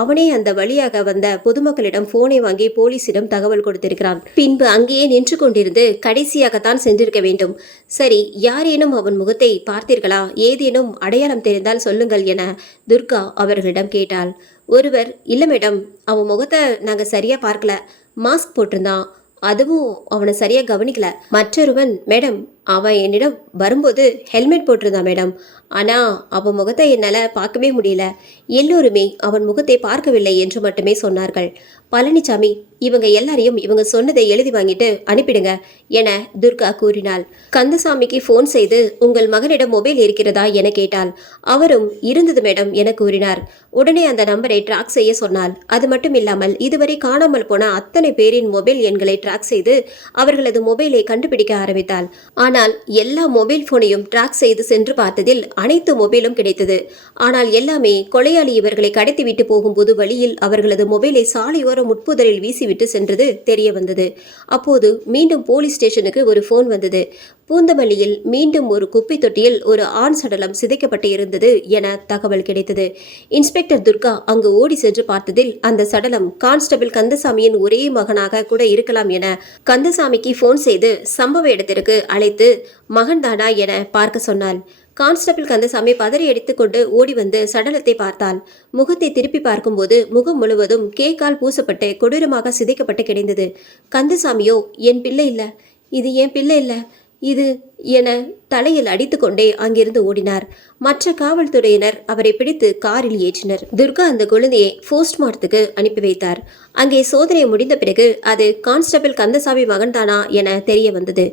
அவனே அந்த வழியாக வந்த பொதுமக்களிடம் போனை வாங்கி போலீசிடம் தகவல் கொடுத்திருக்கிறான். பின்பு அங்கேயே நின்று கொண்டிருந்து கடைசியாகத்தான் சென்றிருக்க வேண்டும். சரி, யாரேனும் அவன் முகத்தை பார்த்தீர்களா? ஏதேனும் அடையாளம் தெரிந்தால் சொல்லுங்கள் என துர்கா அவர்களிடம் கேட்டாள். ஒருவர், இல்லை மேடம், அவன் முகத்தை நாங்கள் சரியா பார்க்கல. மாஸ்க் போட்டிருந்தான், அதுவும் அவனை சரியா கவனிக்கல. மற்றொருவன், மேடம், அவன் என்னிடம் வரும்போது ஹெல்மெட் போட்டிருந்தான் மேடம். ஆனால் அவன் முகத்தை என்னால் பார்க்கவே முடியல. எல்லோருமே அவன் முகத்தை பார்க்கவில்லை என்று மட்டுமே சொன்னார்கள். பழனிசாமி, இவங்க எல்லாரையும் இவங்க சொன்னதை எழுதி வாங்கிட்டு அனுப்பிடுங்க என துர்கா கூறினாள். கந்தசாமிக்கு ஃபோன் செய்து உங்கள் மகனிடம் மொபைல் இருக்கிறதா என கேட்டாள். அவரும் இருந்தது மேடம் என கூறினார். உடனே அந்த நம்பரை ட்ராக் செய்ய சொன்னாள். அது மட்டும் இல்லாமல் இதுவரை காணாமல் போன அத்தனை பேரின் மொபைல் எண்களை ட்ராக் செய்து அவர்களது மொபைலை கண்டுபிடிக்க ஆரம்பித்தாள். ஆனால் எல்லா மொபைல் போனையும் ட்ராக் செய்து சென்று பார்த்ததில் அனைத்து மொபைலும் கிடைத்தது. ஆனால் எல்லாமே கொலையாளி இவர்களை கடத்திவிட்டு போகும்போது வழியில் அவர்களது மொபைலை சாலையோர முட்புதரில் வீசிவிட்டு சென்றது தெரிய வந்தது. அப்போது மீண்டும் போலீஸ் ஸ்டேஷனுக்கு ஒரு போன் வந்தது. பூந்தமல்லியில் மீண்டும் ஒரு குப்பை தொட்டியில் ஒரு ஆண் சடலம் சிதைக்கப்பட்டு இருந்தது என தகவல் கிடைத்தது. இன்ஸ்பெக்டர் துர்கா அங்கு ஓடி சென்று பார்த்ததில் அந்த சடலம் கான்ஸ்டபிள் கந்தசாமியின் ஒரே மகனாக கூட இருக்கலாம் என கந்தசாமிக்கு போன் செய்து சம்பவ இடத்திற்கு அழைத்து மகன்தானா என பார்க்க சொன்னாள். கான்ஸ்டபிள் கந்தசாமி பதறி அடித்துக்கொண்டு ஓடி வந்து சடலத்தை பார்த்தாள். முகத்தை திருப்பி பார்க்கும்போது முகம் முழுவதும் கேக்கால் பூசப்பட்டு கொடூரமாக சிதைக்கப்பட்டு கிடந்தது. கந்தசாமியோ, என் பிள்ளை இல்லை, இது என் பிள்ளை இல்லை, இது என தலையில் அடித்துக்கொண்டே அங்கிருந்து ஓடினார். மற்ற காவல்துறையினர் அவரை பிடித்து காரில் ஏற்றினர். துர்கா அந்த குழந்தையை போஸ்ட்மார்ட்டத்துக்கு அனுப்பி வைத்தார். அங்கே சோதனை முடிந்த பிறகு அது கான்ஸ்டபிள் கந்தசாமி மகன்தானா என தெரிய வந்தது.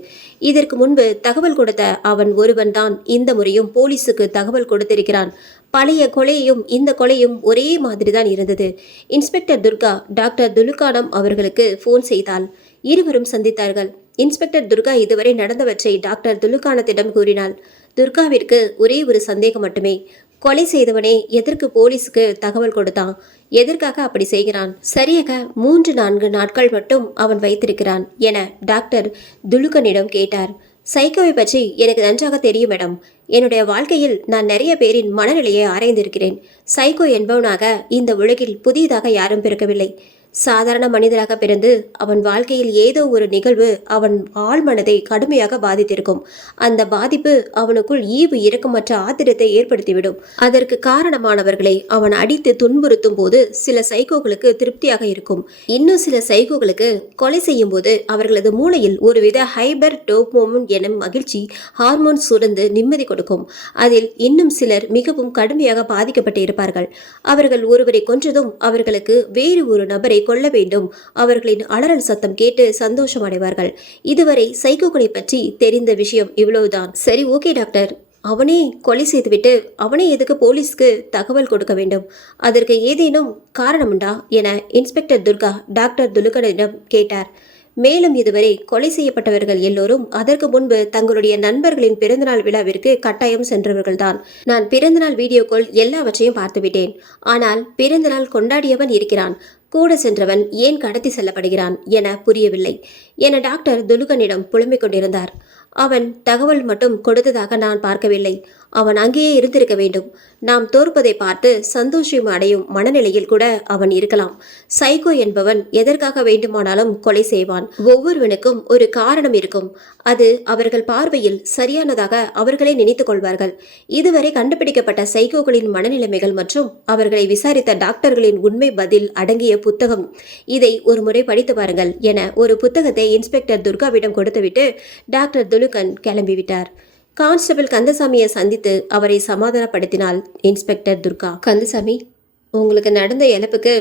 இதற்கு முன்பு தகவல் கொடுத்த அவன் ஒருவன் தான் இந்த முறையும் போலீசுக்கு தகவல் கொடுத்திருக்கிறான். பழைய கொலையும் இந்த கொலையும் ஒரே மாதிரி தான் இருந்தது. இன்ஸ்பெக்டர் துர்கா டாக்டர் துலுக்கானம் அவர்களுக்கு போன் செய்தாள். இருவரும் சந்தித்தார்கள். இன்ஸ்பெக்டர் துர்கா இதுவரை நடந்தவற்றை டாக்டர் துலுக்கானத்திடம் கூறினாள். துர்காவிற்கு ஒரே ஒரு சந்தேகம் மட்டுமே. கொலை செய்தவனே எதற்கு போலீஸுக்கு தகவல் கொடுத்தான்? எதற்காக அப்படி செய்கிறான்? சரியாக 3-4 நாட்கள் மட்டும் அவன் வைத்திருக்கிறான் என டாக்டர் துலுக்கனிடம் கேட்டார். சைக்கோவை பற்றி எனக்கு நன்றாக தெரியும் மேடம். என்னுடைய வாழ்க்கையில் நான் நிறைய பேரின் மனநிலையை ஆராய்ந்திருக்கிறேன். சைக்கோ என்பவனாக இந்த உலகில் புதியதாக யாரும் பிறக்கவில்லை. சாதாரண மனிதராக பிறந்து அவன் வாழ்க்கையில் ஏதோ ஒரு நிகழ்வு அவன் ஆழ்மனதை கடுமையாக பாதித்திருக்கும். அந்த பாதிப்பு அவனுக்குள் ஈவு இரக்கமற்ற ஆத்திரத்தை ஏற்படுத்திவிடும். அதற்கு காரணமானவர்களை அவன் அடித்து துன்புறுத்தும் போது சில சைக்கோகளுக்கு திருப்தியாக இருக்கும். இன்னும் சில சைக்கோகளுக்கு கொலை செய்யும் போது அவர்களது மூளையில் ஒருவித ஹைபர் டோபோமோன் எனும் மகிழ்ச்சி ஹார்மோன் சுரந்து நிம்மதி கொடுக்கும். அதில் இன்னும் சிலர் மிகவும் கடுமையாக பாதிக்கப்பட்டு இருப்பார்கள். அவர்கள் ஒருவரை கொன்றதும் அவர்களுக்கு வேறு ஒரு நபரை கொல்ல வேண்டும். அவர்களின் அலறல் சத்தம் கேட்டு சந்தோஷம் அடைவார்கள். இதுவரை சைக்கோக்களை பற்றி தெரிந்த விஷயம் இவ்வளவுதான். சரி, ஓகே டாக்டர். அவனே கொலை செய்துவிட்டு அவனே எதுக்கு போலீஸ்க்கு தகவல் கொடுக்க வேண்டும்? அதற்கு ஏதேனும் காரணமுண்டா என இன்ஸ்பெக்டர் துர்கா டாக்டர் துலுக்கனிடம் கேட்டார். மேலும் இதுவரை கொலை செய்யப்பட்டவர்கள் எல்லோரும் அதற்கு முன்பு தங்களுடைய நண்பர்களின் பிறந்தநாள் விழாவிற்கு கட்டாயம் சென்றவர்கள்தான். நான் பிறந்தநாள் வீடியோக்கள் எல்லாவற்றையும் பார்த்துவிட்டேன். ஆனால் பிறந்தநாள் கொண்டாடியவன் இருக்கிறான், கூட சென்றவன் ஏன் கடத்தி செல்லப்படுகிறான் என புரியவில்லை என டாக்டர் துலுக்கனிடம் புலம்பிக் கொண்டிருந்தார். அவன் தகவல் மட்டும் கொடுத்ததாக நான் பார்க்கவில்லை. அவன் அங்கேயே இருந்திருக்க வேண்டும். நாம் தோற்பதை பார்த்து சந்தோஷம் அடையும் மனநிலையில் கூட அவன் இருக்கலாம். சைக்கோ என்பவன் எதற்காக வேண்டுமானாலும் கொலை செய்வான். ஒவ்வொருவனுக்கும் ஒரு காரணம் இருக்கும். அது அவர்கள் பார்வையில் சரியானதாக அவர்களே நினைத்துக் கொள்வார்கள். இதுவரை கண்டுபிடிக்கப்பட்ட சைக்கோக்களின் மனநிலைமைகள் மற்றும் அவர்களை விசாரித்த டாக்டர்களின் உண்மை பதில் அடங்கிய புத்தகம். இதை ஒரு முறை படித்து பாருங்கள் என ஒரு புத்தகத்தை இன்ஸ்பெக்டர் துர்காவிடம் கொடுத்துவிட்டு டாக்டர் துலுக்கன் கிளம்பிவிட்டார். கான்ஸ்டபிள் கந்தசாமியை சந்தித்து அவரை சமாதானப்படுத்தினாள் இன்ஸ்பெக்டர் துர்கா. கந்தசாமி, உங்களுக்கு நடந்த இழப்புக்கு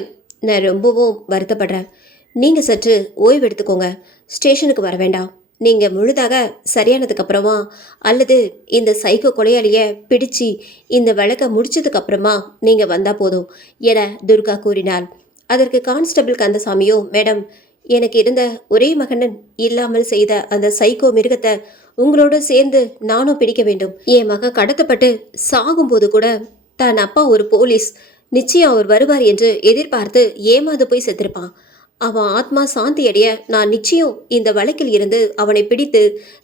நான் ரொம்பவும் வருத்தப்படுறேன். நீங்கள் சற்று ஓய்வு எடுத்துக்கோங்க. ஸ்டேஷனுக்கு வர வேண்டாம். நீங்கள் முழுதாக சரியானதுக்கு அப்புறமா அல்லது இந்த சைக்கோ கொலையாளியை பிடிச்சி இந்த வழக்கை முடிச்சதுக்கு அப்புறமா நீங்கள் வந்தால் போதும் என துர்கா கூறினாள். அதற்கு கான்ஸ்டபிள் கந்தசாமியோ, மேடம், எனக்கு இருந்த ஒரே மகனன் இல்லாமல் செய்த அந்த சைக்கோ மிருகத்தை உங்களோட சேர்ந்து நானும் பிடிக்க வேண்டும். என் மகன் கடத்தப்பட்டு சாகும்போது கூட தன் அப்பா ஒரு போலீஸ், நிச்சயம் அவர் வருவார் என்று எதிர்பார்த்து ஏமாந்து போய் செத்திருப்பான். அவன் ஆத்மா சாந்தி அடைய நான் நிச்சயம் இந்த வழக்கில் இருந்து அவனை பிடித்து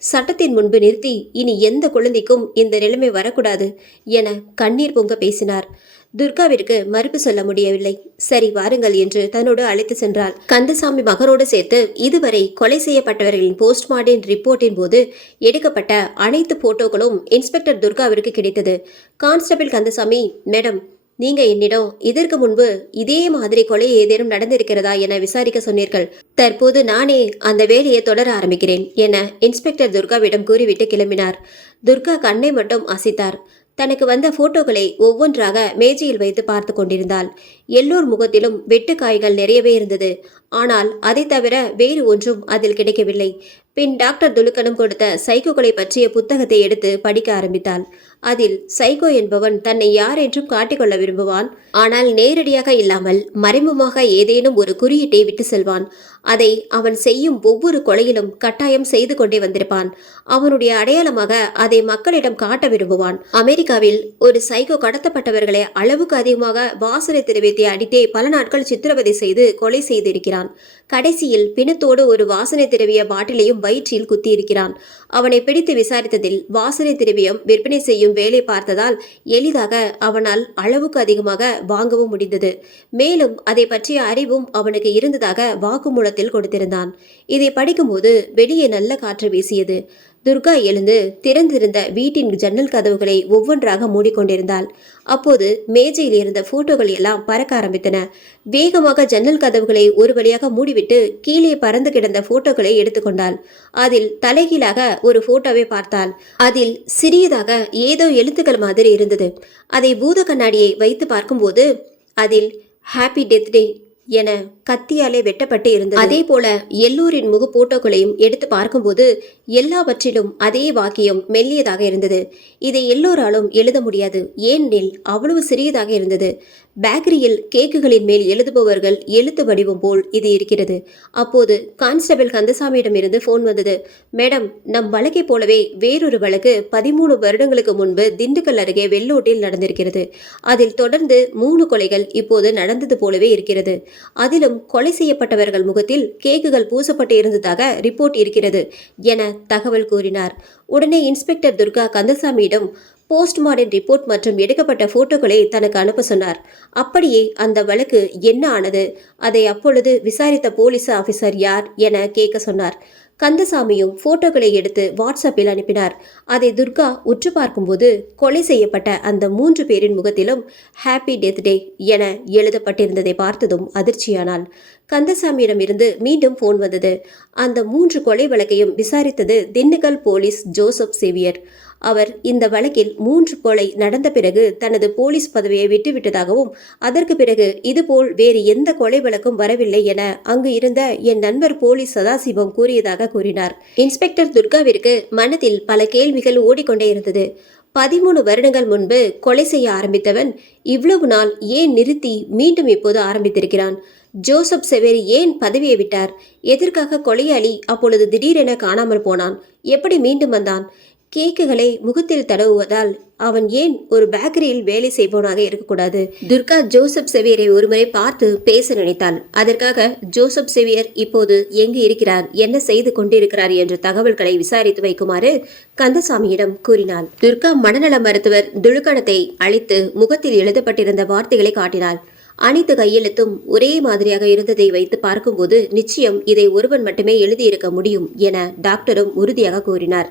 சட்டத்தின் முன்பு நிறுத்தி இனி எந்த குழந்தைக்கும் இந்த நிலைமை வரக்கூடாது என கண்ணீர் பொங்க பேசினார். துர்காவிற்கு மறுப்பு சொல்ல முடியவில்லை. சரி, வாருங்கள் என்று தன்னோடு அழைத்து சென்றாள். கந்தசாமி மகனோடு சேர்த்து இதுவரை கொலை செய்யப்பட்டவர்களின் போஸ்ட்மார்டம் ரிப்போர்ட்டின் போது எடுக்கப்பட்ட அனைத்து போட்டோக்களும் இன்ஸ்பெக்டர் துர்காவிற்கு கிடைத்தது. கான்ஸ்டபிள் கந்தசாமி, மேடம், நீங்க என்னிடம் இதற்கு முன்பு இதே மாதிரி கொலை ஏதேனும் நடந்திருக்கிறதா என விசாரிக்க சொன்னீர்கள். தற்போது நானே அந்த வேலையை தொடர ஆரம்பிக்கிறேன் என இன்ஸ்பெக்டர் துர்காவிடம் கூறிவிட்டு கிளம்பினார். துர்கா கண்ணை மட்டும் அசைத்தார். தனக்கு வந்த போட்டோக்களை ஒவ்வொன்றாக மேஜையில் வைத்து பார்த்து கொண்டிருந்தாள். எல்லோர் முகத்திலும் வெட்டுக்காய்கள் நிறையவே இருந்தது. ஆனால் அதை தவிர வேறு ஒன்றும் அதில் கிடைக்கவில்லை. பின் டாக்டர் துலுக்கனும் கொடுத்த சைக்கோக்களை பற்றிய புத்தகத்தை எடுத்து படிக்க ஆரம்பித்தாள். அதில் சைக்கோ என்பவன் தன்னை யார் என்றும் காட்டிக்கொள்ள விரும்புவான். ஆனால் நேரடியாக இல்லாமல் மறைமுகமாக ஏதேனும் ஒரு குறியீட்டை விட்டு செல்வான். அதை அவன் செய்யும் ஒவ்வொரு கொலையிலும் கட்டாயம் செய்து கொண்டே வந்திருப்பான். அவனுடைய அடையாளமாக அதை மக்களிடம் காட்ட விரும்புவான். அமெரிக்காவில் ஒரு சைக்கோ கடத்தப்பட்டவர்களை அளவுக்கு அதிகமாக வாசனை திரவியத்தை அடித்தே பல நாட்கள் சித்திரவதை செய்து கொலை செய்திருக்கிறான். கடைசியில் பிணத்தோடு ஒரு வாசனை திரவிய பாட்டிலையும் வயிற்றில் குத்தியிருக்கிறான். அவனை பிடித்து விசாரித்ததில் வாசனை திரவியம் விற்பனை செய்யும் வேலை பார்த்ததால் எளிதாக அவனால் அளவுக்கு அதிகமாக வாங்கவும் முடிந்தது. மேலும் அதை பற்றிய அறிவும் அவனுக்கு இருந்ததாக வாக்குமூலத்தில் கொடுத்திருந்தான். இதை படிக்கும்போது வெளியே நல்ல காற்று வீசியது. துர்கா எழுந்து திறந்திருந்த வீட்டின் ஜன்னல் கதவுகளை ஒவ்வொன்றாக மூடிக்கொண்டிருந்தாள். அப்போது மேஜையில் இருந்த போட்டோகள் எல்லாம் பறக்க ஆரம்பித்தன. வேகமாக ஜன்னல் கதவுகளை ஒரு வழியாக மூடிவிட்டு கீழே பறந்து கிடந்த போட்டோக்களை எடுத்துக்கொண்டாள். அதில் தலைகீழாக ஒரு போட்டோவை பார்த்தாள். அதில் சிறியதாக ஏதோ எழுத்துக்கள் மாதிரி இருந்தது. அதை பூத கண்ணாடியை வைத்து பார்க்கும்போது அதில் ஹாப்பி டெத் டே என கத்தியாலே வெட்டப்பட்டு இருந்தது. அதே போல எல்லோரின் முக போட்டோக்களையும் எடுத்து பார்க்கும்போது எல்லாவற்றிலும் அதே வாக்கியம் மெல்லியதாக இருந்தது. இதை எல்லோராலும் எழுத முடியாது, ஏனெனில் அவ்வளவு சிறியதாக இருந்தது. பேக்கரியில் கேக்குகளின் மேல் எழுதுபவர்கள் எழுத்து வடிவம் போல் இது இருக்கிறது. அப்போது கான்ஸ்டபிள் கந்தசாமியிடம் இருந்து போன் வந்தது. மேடம், நம் வழக்கை போலவே வேறொரு வழக்கு 13 வருடங்களுக்கு முன்பு திண்டுக்கல் அருகே வெள்ளோட்டில் நடந்திருக்கிறது. அதில் தொடர்ந்து 3 கொலைகள் இப்போது நடந்தது போலவே இருக்கிறது. அதிலும் கொலை செய்யப்பட்டவர்கள் முகத்தில் கேக்குகள் பூசப்பட்டு இருந்ததாக ரிப்போர்ட் இருக்கிறது என தகவல் கூறினார். உடனே இன்ஸ்பெக்டர் துர்கா கந்தசாமியிடம் போஸ்ட்மார்டம் ரிப்போர்ட் மற்றும் எடுக்கப்பட்ட போட்டோக்களை தனக்கு அனுப்ப சொன்னார். அப்படியே அந்த வழக்கு என்ன ஆனது, அதை அப்பொழுது விசாரித்த போலீஸ் ஆபீசர் யார் என கேட்க சொன்னார். கந்தசாமியும் போட்டோக்களை எடுத்து வாட்ஸ்அப்பில் அனுப்பினார். அதை துர்கா உற்று பார்க்கும்போது கொலை செய்யப்பட்ட அந்த 3 பேரின் முகத்திலும் ஹாப்பி டெத் டே என எழுதப்பட்டிருந்ததை பார்த்ததும் அதிர்ச்சியானாள். கந்தசாமியிடம் இருந்து மீண்டும் போன் வந்தது. அந்த 3 கொலை வழக்கையும் விசாரித்தது திண்டுக்கல் போலீஸ் ஜோசப் சேவியர். அவர் இந்த வழக்கில் 3 கொலை நடந்த பிறகு தனது போலீஸ் பதவியை விட்டுவிட்டதாகவும் அதற்கு பிறகு இதுபோல் வேறு எந்த கொலை வழக்கும் வரவில்லை என அங்கு இருந்த என் நண்பர் போலீஸ் சதாசிவம் கூறியதாக கூறினார். இன்ஸ்பெக்டர் துர்காவிற்கு மனதில் பல கேள்விகள் ஓடிக்கொண்டே இருந்தது. 13 வருடங்கள் முன்பு கொலை செய்ய ஆரம்பித்தவன் இவ்வளவு நாள் ஏன் நிறுத்தி மீண்டும் இப்போது ஆரம்பித்திருக்கிறான்? ஜோசப் செவேரி ஏன் பதவியை விட்டார்? எதற்காக கொலையாளி அப்பொழுது திடீரென காணாமல் போனான்? எப்படி மீண்டும் வந்தான்? கேக்குகளை முகத்தில் தடவுவதால் அவன் ஏன் ஒரு பேக்கரியில் வேலை செய்பவனாக இருக்கக்கூடாது? துர்கா ஜோசப் செவியரை ஒருமுறை பார்த்து பேச நினைத்தாள். அதற்காக ஜோசப் செவியர் இப்போது எங்கு இருக்கிறார், என்ன செய்து கொண்டிருக்கிறார் என்ற தகவல்களை விசாரித்து வைக்குமாறு கந்தசாமியிடம் கூறினாள். துர்கா மனநல மருத்துவர் துலுக்கணத்தை அழித்து முகத்தில் எழுதப்பட்டிருந்த வார்த்தைகளை காட்டினாள். அனைத்து கையெழுத்தும் ஒரே மாதிரியாக இருந்ததை வைத்து பார்க்கும்போது நிச்சயம் இதை ஒருவன் மட்டுமே எழுதியிருக்க முடியும் என டாக்டரும் உறுதியாக கூறினார்.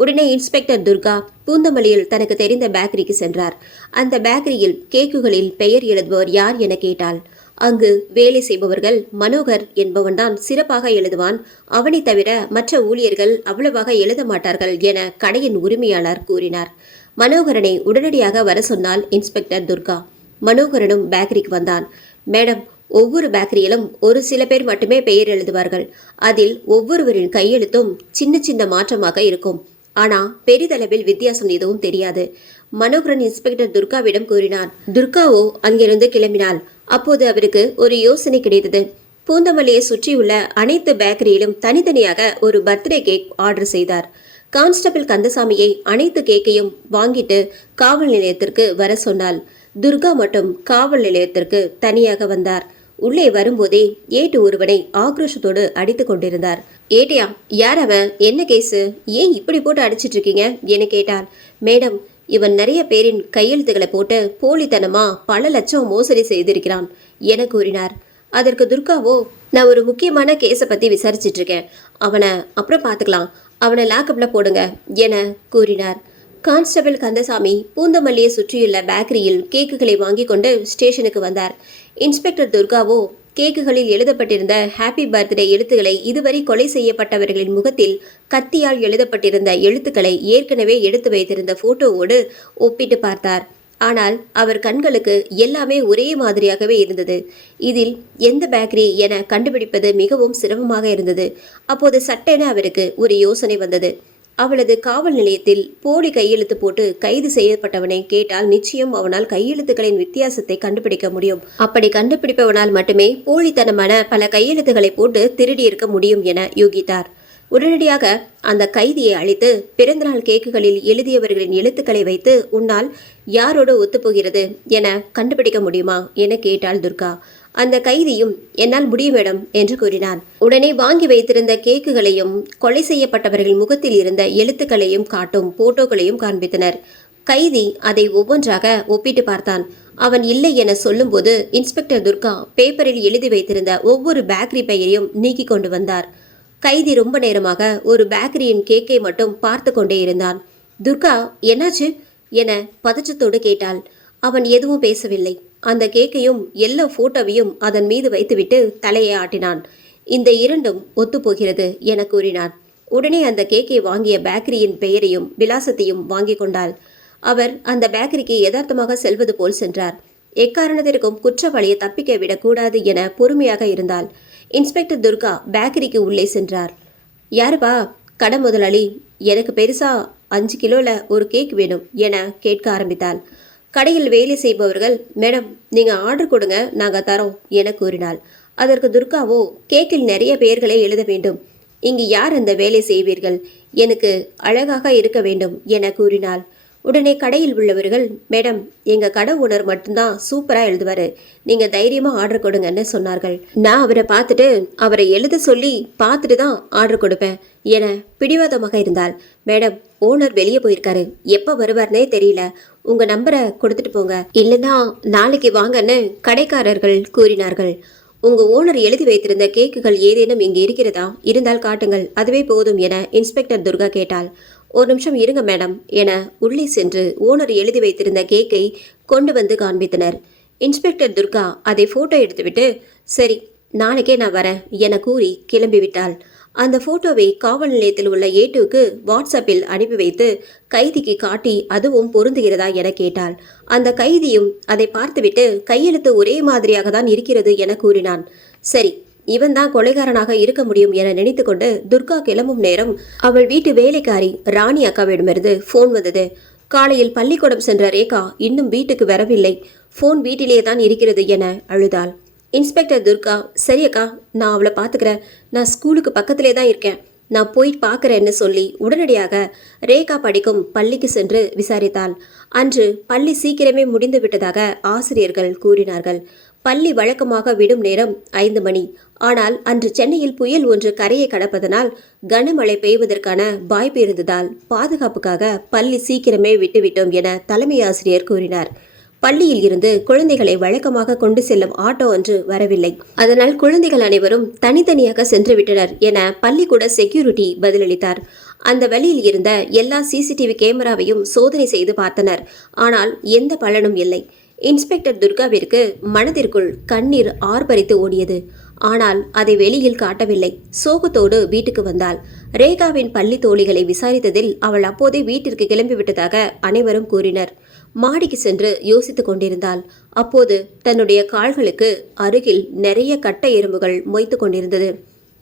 உடனே இன்ஸ்பெக்டர் துர்கா பூந்தமல்லியில் தனக்கு தெரிந்த பேக்கரிக்கு சென்றார். அந்த பேக்கரியில் கேக்குகளில் பெயர் எழுதுபவர் யார் என கேட்டாள். அங்கு வேலை செய்பவர்கள் மனோகர் என்பவன்தான் சிறப்பாக எழுதுவான், அவனை தவிர மற்ற ஊழியர்கள் அவ்வளவாக எழுத மாட்டார்கள் என கடையின் உரிமையாளர் கூறினார். மனோகரனை உடனடியாக வர சொன்னாள் இன்ஸ்பெக்டர் துர்கா. மனோகரனும் பேக்கரிக்கு வந்தான். மேடம், ஒவ்வொரு பேக்கரியிலும் ஒரு சில பேர் மட்டுமே பெயர் எழுதுவார்கள். அதில் ஒவ்வொருவரின் கையெழுத்தும் சின்ன சின்ன மாற்றமாக இருக்கும். ஆனா பெரிதளவில் வித்தியாசம் எதுவும் தெரியாது. மனோகரன் இன்ஸ்பெக்டர் துர்காவிடம் கூறினார். துர்காவோ அங்கிருந்து கிளம்பினாள். அப்போது அவருக்கு ஒரு யோசனை கிடைத்தது. பூந்தமல்லியை சுற்றியுள்ள அனைத்து பேக்கரியிலும் தனித்தனியாக ஒரு பர்த்டே கேக் ஆர்டர் செய்தார். கான்ஸ்டபிள் கந்தசாமியை அனைத்து கேக்கையும் வாங்கிட்டு காவல் நிலையத்திற்கு வர சொன்னாள். துர்கா மட்டும் காவல் நிலையத்திற்கு தனியாக வந்தார். உள்ளே வரும்போதே ஏட்டு ஒருவனை ஆக்ரோஷத்தோடு அடித்து கொண்டிருந்தார். ஏட்டியா, யார் அவன்? என்ன கேஸு? ஏன் இப்படி போட்டு அடிச்சிட்டு இருக்கீங்க என கேட்டார். மேடம், இவன் நிறைய பேரின் கையெழுத்துக்களை போட்டு போலித்தனமா பல லட்சம் மோசடி செய்திருக்கிறான் என கூறினார். அதற்கு துர்காவோ, நான் ஒரு முக்கியமான கேஸை பற்றி விசாரிச்சிட்டு இருக்கேன், அவனை அப்புறம் பார்த்துக்கலாம், அவனை லாக்கப்ல போடுங்க என கூறினார். கான்ஸ்டபிள் கந்தசாமி பூந்தமல்லியை சுற்றியுள்ள பேக்கரியில் கேக்குகளை வாங்கி கொண்டு ஸ்டேஷனுக்கு வந்தார். இன்ஸ்பெக்டர் துர்காவோ கேக்குகளில் எழுதப்பட்டிருந்த ஹாப்பி பர்த்டே எழுத்துக்களை இதுவரை கொலை செய்யப்பட்டவர்களின் முகத்தில் கத்தியால் எழுதப்பட்டிருந்த எழுத்துக்களை ஏற்கனவே எடுத்து வைத்திருந்த போட்டோவோடு ஒப்பிட்டு பார்த்தார். ஆனால் அவர் கண்களுக்கு எல்லாமே ஒரே மாதிரியாகவே இருந்தது. இதில் எந்த பேக்கரி என கண்டுபிடிப்பது மிகவும் சிரமமாக இருந்தது. அப்போது சட்டென அவருக்கு ஒரு யோசனை வந்தது. அவளது காவல் நிலையத்தில் போலி கையெழுத்து போட்டு கைது செய்யப்பட்டவனை கேட்டால் நிச்சயம் அவனால் கையெழுத்துக்களின் வித்தியாசத்தை கண்டுபிடிக்க முடியும். அப்படி கண்டுபிடிப்பவனால் மட்டுமே போலித்தனமான பல கையெழுத்துக்களை போட்டு திருடி இருக்க முடியும் என யூகித்தார். உடனடியாக அந்த கைதியை அழைத்து பிறந்தநாள் கேக்குகளில் எழுதியவர்களின் எழுத்துக்களை வைத்து உன்னால் யாரோடு ஒத்துப்போகிறது என கண்டுபிடிக்க முடியுமா என கேட்டாள் துர்கா. அந்த கைதியும் என்னால் முடியும் மேடம் என்று கூறினான். உடனே வாங்கி வைத்திருந்த கேக்குகளையும் கொலை செய்யப்பட்டவர்கள் முகத்தில் இருந்த எழுத்துக்களையும் காட்டும் போட்டோக்களையும் காண்பித்தனர். கைதி அதை ஒவ்வொன்றாக ஒப்பிட்டு பார்த்தான். அவன் இல்லை என சொல்லும்போது இன்ஸ்பெக்டர் துர்கா பேப்பரில் எழுதி வைத்திருந்த ஒவ்வொரு பேக்கரி பெயரையும் நீக்கி கொண்டு வந்தார். கைதி ரொம்ப நேரமாக ஒரு பேக்கரியின் கேக்கை மட்டும் பார்த்து கொண்டே இருந்தான். துர்கா, என்னாச்சு என பதற்றத்தோடு கேட்டாள். அவன் எதுவும் பேசவில்லை. அந்த கேக்கையும் எல்லா போட்டோவையும் அதன் மீது வைத்துவிட்டு தலையை ஆட்டினான். இந்த இரண்டும் ஒத்துப்போகிறது என கூறினான். உடனே அந்த கேக்கை வாங்கிய பேக்கரியின் பெயரையும் விலாசத்தையும் வாங்கி கொண்டாள். அவர் அந்த பேக்கரிக்கு யதார்த்தமாக செல்வது போல் சென்றார். எக்காரணத்திற்கும் குற்றவாளியை தப்பிக்க விடக்கூடாது என பொறுமையாக இருந்தாள். இன்ஸ்பெக்டர் துர்கா பேக்கரிக்கு உள்ளே சென்றார். யாருப்பா? கடை முதலாளி. எனக்கு பெருசா 5 கிலோல ஒரு கேக் வேணும் என கேட்க ஆரம்பித்தாள். கடையில் வேலை செய்பவர்கள், மேடம் நீங்க ஆர்டர் கொடுங்க, நாங்க தரோம் என கூறினாள். அதற்கு துர்காவோ, கேக்கில் நிறைய பெயர்களை எழுத வேண்டும். இங்கு யார் அந்த வேலை செய்வீர்கள்? எனக்கு அழகாக இருக்க வேண்டும் என கூறினாள். உடனே கடையில் உள்ளவர்கள், மேடம் எங்க கடை ஓனர் மட்டும்தான் சூப்பரா எழுதுவாரு, நீங்க தைரியமா ஆர்டர் கொடுங்கன்னு சொன்னார்கள். நான் அவரை பார்த்துட்டு அவரை எழுத சொல்லி பார்த்துட்டு தான் ஆர்டர் கொடுப்பேன் என பிடிவாதமாக இருந்தாள். மேடம் ஓனர் வெளியே போயிருக்காரு, எப்ப வருவார்னே தெரியல, உங்க நம்பரை கொடுத்துட்டு போங்க, இல்லைன்னா நாளைக்கு வாங்கன்னு கடைக்காரர்கள் கூறினார்கள். உங்க ஓனர் எழுதி வைத்திருந்த கேக்குகள் ஏதேனும் இங்கே இருக்கிறதா? இருந்தால் காட்டுங்கள், அதுவே போதும் என இன்ஸ்பெக்டர் துர்கா கேட்டாள். ஒரு நிமிஷம் இருங்க மேடம் என உள்ளே சென்று ஓனர் எழுதி வைத்திருந்த கேக்கை கொண்டு வந்து காண்பித்தனர். இன்ஸ்பெக்டர் துர்கா அதை போட்டோ எடுத்துவிட்டு, சரி நாளைக்கே நான் வரேன் என கூறி கிளம்பிவிட்டாள். அந்த போட்டோவை காவல் நிலையத்தில் உள்ள ஏட்டுவுக்கு வாட்ஸ்அப்பில் அனுப்பி வைத்து கைதிக்கு காட்டி அதுவும் பொருந்துகிறதா என கேட்டாள். அந்த கைதியும் அதை பார்த்துவிட்டு கையெழுத்து ஒரே மாதிரியாக தான் இருக்கிறது என கூறினான். சரி, இவன் தான் கொலைகாரனாக இருக்க முடியும் என நினைத்து கொண்டு துர்கா கிளம்பும் நேரம் அவள் வீட்டு வேலைக்காரி ராணி அக்காவிடமிருந்து போன் வந்தது. காலையில் பள்ளிக்கூடம் சென்ற ரேகா இன்னும் வீட்டுக்கு வரவில்லை, போன் வீட்டிலே தான் இருக்கிறது என அழுதாள். இன்ஸ்பெக்டர் துர்கா, சரி அக்கா, நான் அவளை பார்த்துக்கிறேன், நான் ஸ்கூலுக்கு பக்கத்திலே தான் இருக்கேன், நான் போய் பார்க்குறேன்னு சொல்லி உடனடியாக ரேகா படிக்கும் பள்ளிக்கு சென்று விசாரித்தாள். அன்று பள்ளி சீக்கிரமே முடிந்து விட்டதாக ஆசிரியர்கள் கூறினார்கள். பள்ளி வழக்கமாக விடும் நேரம் 5 மணி. ஆனால் அன்று சென்னையில் புயல் ஒன்று கரையை கடப்பதனால் கனமழை பெய்வதற்கான வாய்ப்பு இருந்ததால் பாதுகாப்புக்காக பள்ளி சீக்கிரமே விட்டுவிட்டோம் என தலைமை ஆசிரியர் கூறினார். பள்ளியில் இருந்து குழந்தைகளை வழக்கமாக கொண்டு செல்லும் ஆட்டோ ஒன்று வரவில்லை. அதனால் குழந்தைகள் அனைவரும் தனித்தனியாக சென்று விட்டனர் என பள்ளிக்கூட செக்யூரிட்டி பதிலளித்தார். அந்த வழியில் இருந்த எல்லா சிசிடிவி கேமராவையும் சோதனை செய்து பார்த்தனர். ஆனால் எந்த பலனும் இல்லை. இன்ஸ்பெக்டர் துர்காவிற்கு மனதிற்குள் கண்ணீர் ஆர்ப்பரித்து ஓடியது. ஆனால் அதை வெளியில் காட்டவில்லை. சோகத்தோடு வீட்டுக்கு வந்தாள். ரேகாவின் பள்ளி தோழிகளை விசாரித்ததில் அவள் அப்போதே வீட்டிற்கு கிளம்பிவிட்டதாக அனைவரும் கூறினர். மாடிக்கு சென்று யோசித்துக் கொண்டிருந்தாள். அப்போது தன்னுடைய கால்களுக்கு அருகில் நிறைய கட்ட எறும்புகள் மொய்த்து கொண்டிருந்தது.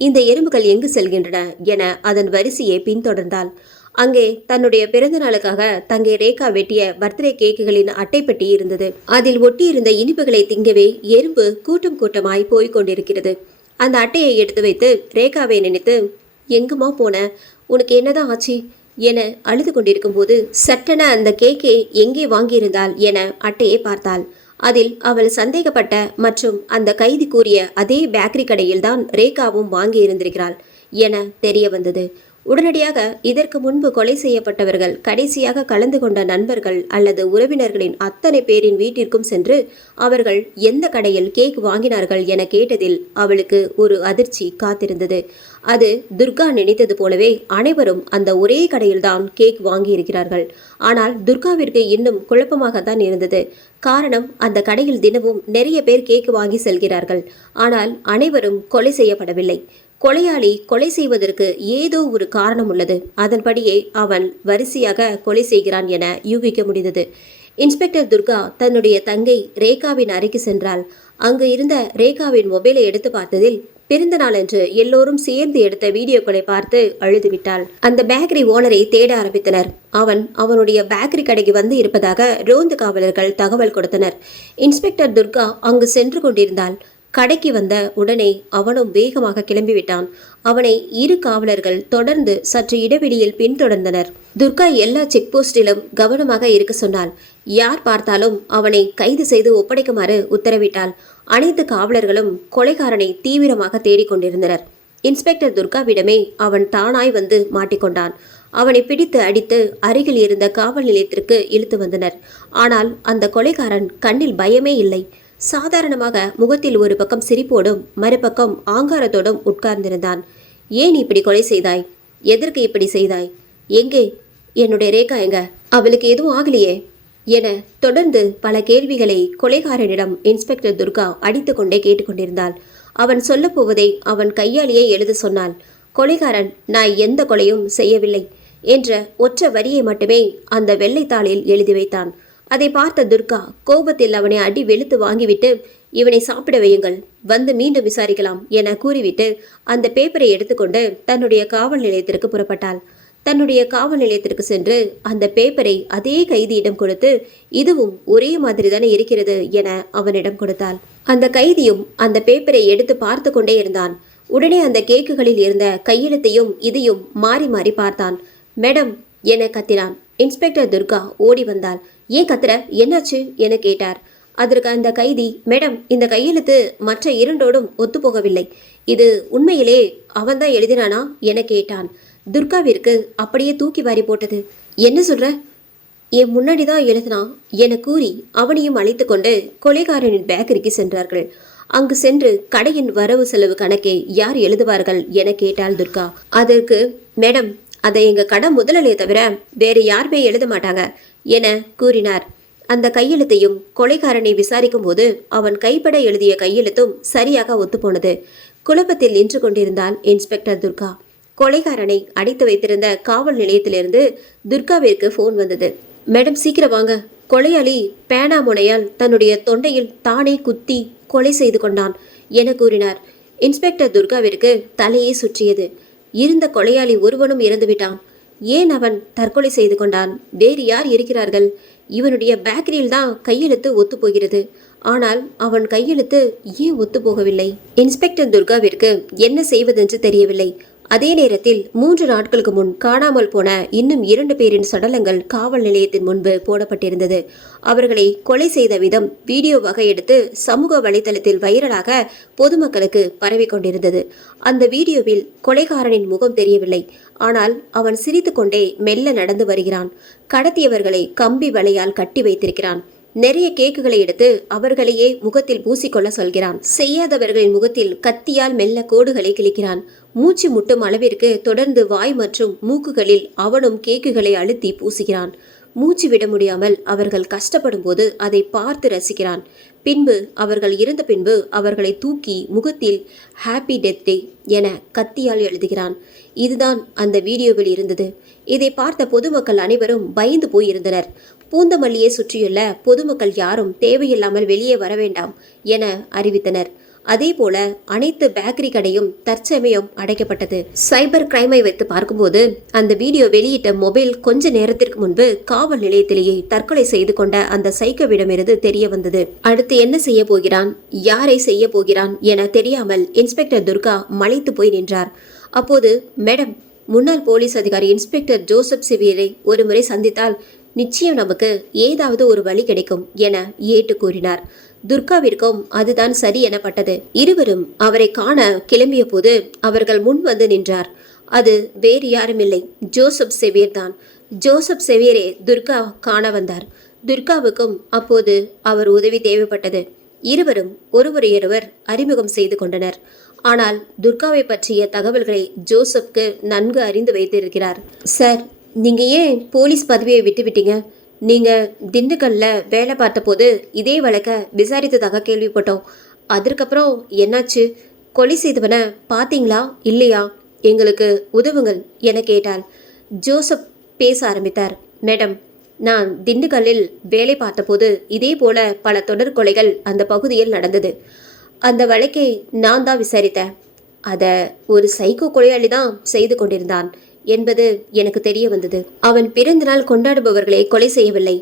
இந்த எறும்புகள் எங்கு செல்கின்றன என அதன் வரிசையை பின்தொடர்ந்தாள். அங்கே தன்னுடைய பிறந்த நாளுக்காக தங்கை ரேகா வெட்டிய பர்த்டே கேக்குகளின் அட்டைப்பெட்டி இருந்தது. அதில் ஒட்டியிருந்த இனிப்புகளை திங்கவே எறும்பு கூட்டம் கூட்டமாய் போய்க் கொண்டிருக்கிறது. அந்த அட்டையை எடுத்து வைத்து ரேகாவை நினைத்து, எங்குமா போன, உனக்கு என்னதான் ஆச்சு என அழுது கொண்டிருக்கும் போது சட்டென அந்த கேக்கை எங்கே வாங்கியிருந்தாள் என அட்டையை பார்த்தாள். அதில் அவள் சந்தேகப்பட்ட மற்றும் அந்த கைதி கூறிய அதே பேக்கரி கடையில்தான் ரேகாவும் வாங்கி இருந்திருக்கிறாள் என தெரிய வந்தது. உடனடியாக இதற்கு முன்பு கொலை செய்யப்பட்டவர்கள் கடைசியாக கலந்து கொண்ட நண்பர்கள் அல்லது உறவினர்களின் அத்தனை பேரின் வீட்டிற்கும் சென்று அவர்கள் எந்த கடையில் கேக் வாங்கினார்கள் என கேட்டதில் அவளுக்கு ஒரு அதிர்ச்சி காத்திருந்தது. அது துர்கா நினைத்தது போலவே அனைவரும் அந்த ஒரே கடையில்தான் கேக் வாங்கியிருக்கிறார்கள். ஆனால் துர்காவிற்கு இன்னும் குழப்பமாகத்தான் இருந்தது. காரணம், அந்த கடையில் தினமும் நிறைய பேர் கேக் வாங்கி செல்கிறார்கள். ஆனால் அனைவரும் கொலை செய்யப்படவில்லை. கொலையாளி கொலை செய்வதற்கு ஏதோ ஒரு காரணம் உள்ளது. அதன்படியே அவன் வரிசையாக கொலை செய்கிறான் என யூகிக்க முடிந்தது. இன்ஸ்பெக்டர் துர்கா தன்னுடைய தங்கை ரேகாவின் அறைக்கு சென்றாள். அங்கு இருந்த ரேகாவின் மொபைலை எடுத்து பார்த்ததில் பிறந்த நாளன்று எல்லோரும் சேர்ந்து எடுத்த வீடியோக்களை பார்த்து அழுதுவிட்டாள். அந்த பேக்கரி ஓனரை தேட ஆரம்பித்தனர். அவனுடைய பேக்கரி கடைக்கு வந்து இருப்பதாக ரோந்து காவலர்கள் தகவல் கொடுத்தனர். இன்ஸ்பெக்டர் துர்கா அங்கு சென்று கொண்டிருந்தாள். கடைக்கு வந்த உடனே அவனும் வேகமாக கிளம்பிவிட்டான். அவனை 2 காவலர்கள் தொடர்ந்து சற்று இடைவெளியில் பின்தொடர்ந்தனர். துர்கா எல்லா செக் போஸ்டிலும் கவனமாக இருக்க சொன்னாள். யார் பார்த்தாலும் அவனை கைது செய்து ஒப்படைக்குமாறு உத்தரவிட்டாள். அனைத்து காவலர்களும் கொலைகாரனை தீவிரமாக தேடிக்கொண்டிருந்தனர். இன்ஸ்பெக்டர் துர்காவிடமே அவன் தானாய் வந்து மாட்டிக்கொண்டான். அவனை பிடித்து அடித்து அருகில் இருந்த காவல் நிலையத்திற்கு இழுத்து வந்தனர். ஆனால் அந்த கொலைகாரன் கண்ணில் பயமே இல்லை. சாதாரணமாக முகத்தில் ஒரு பக்கம் சிரிப்போடும் மறுபக்கம் ஆங்காரத்தோடும் உட்கார்ந்திருந்தான். ஏன் இப்படி கொலை செய்தாய்? எதற்கு இப்படி செய்தாய்? எங்கே என்னுடைய ரேகா? எங்க? அவளுக்கு எதுவும் ஆகலையே என தொடர்ந்து பல கேள்விகளை கொலைகாரனிடம் இன்ஸ்பெக்டர் துர்கா அடித்து கொண்டே கேட்டுக்கொண்டிருந்தாள். அவன் சொல்ல போவதை அவன் கையாலேயே எழுத சொன்னாள். கொலைகாரன், நான் எந்த கொலையும் செய்யவில்லை என்ற ஒற்ற வரியை மட்டுமே அந்த வெள்ளைத்தாளில் எழுதி வைத்தான். அதை பார்த்த துர்கா கோபத்தில் அவனை அடி வெளுத்து வாங்கிவிட்டு, இவனை சாப்பிட வையுங்கள், வந்து மீண்டும் விசாரிக்கலாம் என கூறிவிட்டு அந்த பேப்பரை எடுத்துக்கொண்டு தன்னுடைய காவல் நிலையத்திற்கு புறப்பட்டாள். தன்னுடைய காவல் நிலையத்திற்கு சென்று அந்த பேப்பரை அதே கைதியிடம் கொடுத்து, இதுவும் ஒரே மாதிரி தானே இருக்கிறது என அவனிடம் கொடுத்தாள். அந்த கைதியும் அந்த பேப்பரை எடுத்து பார்த்து கொண்டே இருந்தான். உடனே அந்த கேக்குகளில் இருந்த கையெழுத்தையும் இதையும் மாறி மாறி பார்த்தான். மேடம் என கத்தினான். இன்ஸ்பெக்டர் துர்கா ஓடி வந்தாள். ஏன் கத்துற, என்னாச்சு என கேட்டார். அதற்கு அந்த கைதி, மேடம், இந்த கையெழுத்து மற்ற இரண்டோடும் ஒத்துப்போகவில்லை, இது உண்மையிலே அவன்தான் எழுதினானா என கேட்டான். துர்காவிற்கு அப்படியே தூக்கி வாரி போட்டது. என்ன சொல்ற? என் முன்னாடி தான் எழுதினான் என கூறி அவனையும் அழைத்து கொண்டு கொலைகாரனின் பேக்கரிக்கு சென்றார்கள். அங்கு சென்று கடையின் வரவு செலவு கணக்கை யார் எழுதுவார்கள் என கேட்டாள் துர்கா. அதற்கு, மேடம், அதை எங்க கடை முதலாளியை தவிர வேறு யாருமே எழுத மாட்டாங்க என கூறினார். அந்த கையெழுத்தையும் கொலைகாரனை விசாரிக்கும் போது அவன் கைப்பட எழுதிய கையெழுத்தும் சரியாக ஒத்துப்போனது. குழப்பத்தில் நின்று கொண்டிருந்தாள் இன்ஸ்பெக்டர் துர்கா. கொலைகாரனை அடைத்து வைத்திருந்த காவல் நிலையத்திலிருந்து துர்காவிற்கு போன் வந்தது. மேடம், சீக்கிரம் வாங்க, கொலையாளி பேனா முனையால் தன்னுடைய தொண்டையில் தானே குத்தி கொலை செய்து கொண்டான் என கூறினார். இன்ஸ்பெக்டர் துர்காவிற்கு தலையே சுற்றியது. இருந்த கொலையாளி ஒருவனும் இறந்துவிட்டான். ஏன் அவன் தற்கொலை செய்து கொண்டான்? வேறு யார் இருக்கிறார்கள்? இவனுடைய பேக்கரியில் தான் கையெழுத்து ஒத்துப்போகிறது. ஆனால் அவன் கையெழுத்து ஏன் ஒத்துப்போகவில்லை? இன்ஸ்பெக்டர் துர்காவிற்கு என்ன செய்வதென்று தெரியவில்லை. அதே நேரத்தில் 3 நாட்களுக்கு முன் காணாமல் போன இன்னும் 2 பேரின் சடலங்கள் காவல் நிலையத்தின் முன்பு போடப்பட்டிருந்தது. அவர்களை கொலை செய்த விதம் வீடியோவாக எடுத்து சமூக வலைதளத்தில் வைரலாக பொதுமக்களுக்கு பரவி கொண்டிருந்தது. அந்த வீடியோவில் கொலைகாரனின் முகம் தெரியவில்லை. ஆனால் அவன் சிரித்துக்கொண்டே மெல்ல நடந்து வருகிறான். கடத்தியவர்களை கம்பி வலையால் கட்டி வைத்திருக்கிறான். நிறைய கேக்குகளை எடுத்து அவர்களையே முகத்தில் பூசிக்கொள்ள சொல்கிறான். செய்யாதவர்களின் முகத்தில் கத்தியால் மெல்ல கோடுகளை கிழிக்கிறான். மூச்சு முட்டும் அளவிற்கு தொடர்ந்து வாய் மற்றும் மூக்குகளில் அவனும் கேக்குகளை அழுத்தி பூசுகிறான். மூச்சு விட முடியாமல் அவர்கள் கஷ்டப்படும் போது அதை பார்த்து ரசிக்கிறான். பின்பு அவர்கள் இறந்த பின்பு அவர்களை தூக்கி முகத்தில் ஹாப்பி டெத் டே என கத்தியால் எழுதுகிறான். இதுதான் அந்த வீடியோவில் இருந்தது. இதை பார்த்த பொதுமக்கள் அனைவரும் பயந்து போயிருந்தனர். பூந்தமல்லியை சுற்றியுள்ள பொதுமக்கள் யாரும் தேவையில்லாமல் வெளியே வர வேண்டாம் என அறிவித்தனர். அதேபோல அனைத்து பேக்கரி கடையும் தற்சமயம் அடைக்கப்பட்டது. சைபர் கிரைமை வைத்து பார்க்கும்போது அந்த வீடியோ வெளியிட்ட மொபைல் கொஞ்ச நேரத்திற்கு முன்பு காவல் நிலையத்திலேயே தற்கொலை செய்து கொண்ட அந்த சைக்கோவிடமிருந்து தெரிய வந்தது. அடுத்து என்ன செய்ய போகிறான், யாரை செய்ய போகிறான் என தெரியாமல் இன்ஸ்பெக்டர் துர்கா மலைத்து போய் நின்றார். அப்போது, மேடம், முன்னாள் போலீஸ் அதிகாரி இன்ஸ்பெக்டர் ஜோசப் சேவியரை ஒருமுறை சந்தித்தால் நிச்சயம் நமக்கு ஏதாவது ஒரு வழி கிடைக்கும் என ஏட்டு கூறினார். துர்காவிற்கும் அதுதான் சரி எனப்பட்டது. இருவரும் அவரை காண கிளம்பிய போது அவர்கள் முன் வந்து நின்றார். அது வேறு யாருமில்லை, ஜோசப் சேவியர் தான். ஜோசப் சேவியரே துர்கா காண வந்தார். துர்காவுக்கும் அப்போது அவர் உதவி தேவைப்பட்டது. இருவரும் ஒருவரையொருவர் அறிமுகம் செய்து கொண்டனர். ஆனால் துர்காவை பற்றிய தகவல்களை ஜோசப்க்கு நன்கு அறிந்து வைத்திருக்கிறார். சார், நீங்க ஏன் போலீஸ் பதவியை விட்டுவிட்டீங்க? நீங்க திண்டுக்கல்ல வேலை பார்த்தபோது இதே வழக்க விசாரித்ததாக கேள்விப்பட்டோம். அதற்கப்புறம் என்னாச்சு? கொலை செய்தவனை பார்த்தீங்களா இல்லையா? எங்களுக்கு உதவுங்கள் என கேட்டாள். ஜோசப் பேச ஆரம்பித்தார். மேடம், நான் திண்டுக்கல்லில் வேலை பார்த்தபோது இதே போல பல தொடர் கொலைகள் அந்த பகுதியில் நடந்தது. அந்த வழக்கை நான் தான் விசாரித்தேன். அதை ஒரு சைக்கோ கொலையாளி தான் செய்து கொண்டிருந்தான் என்பது எனக்கு தெரிய வந்தது. அவன் பிறந்தநாள் கொண்டாடுபவர்களை கொலை செய்யவில்லை.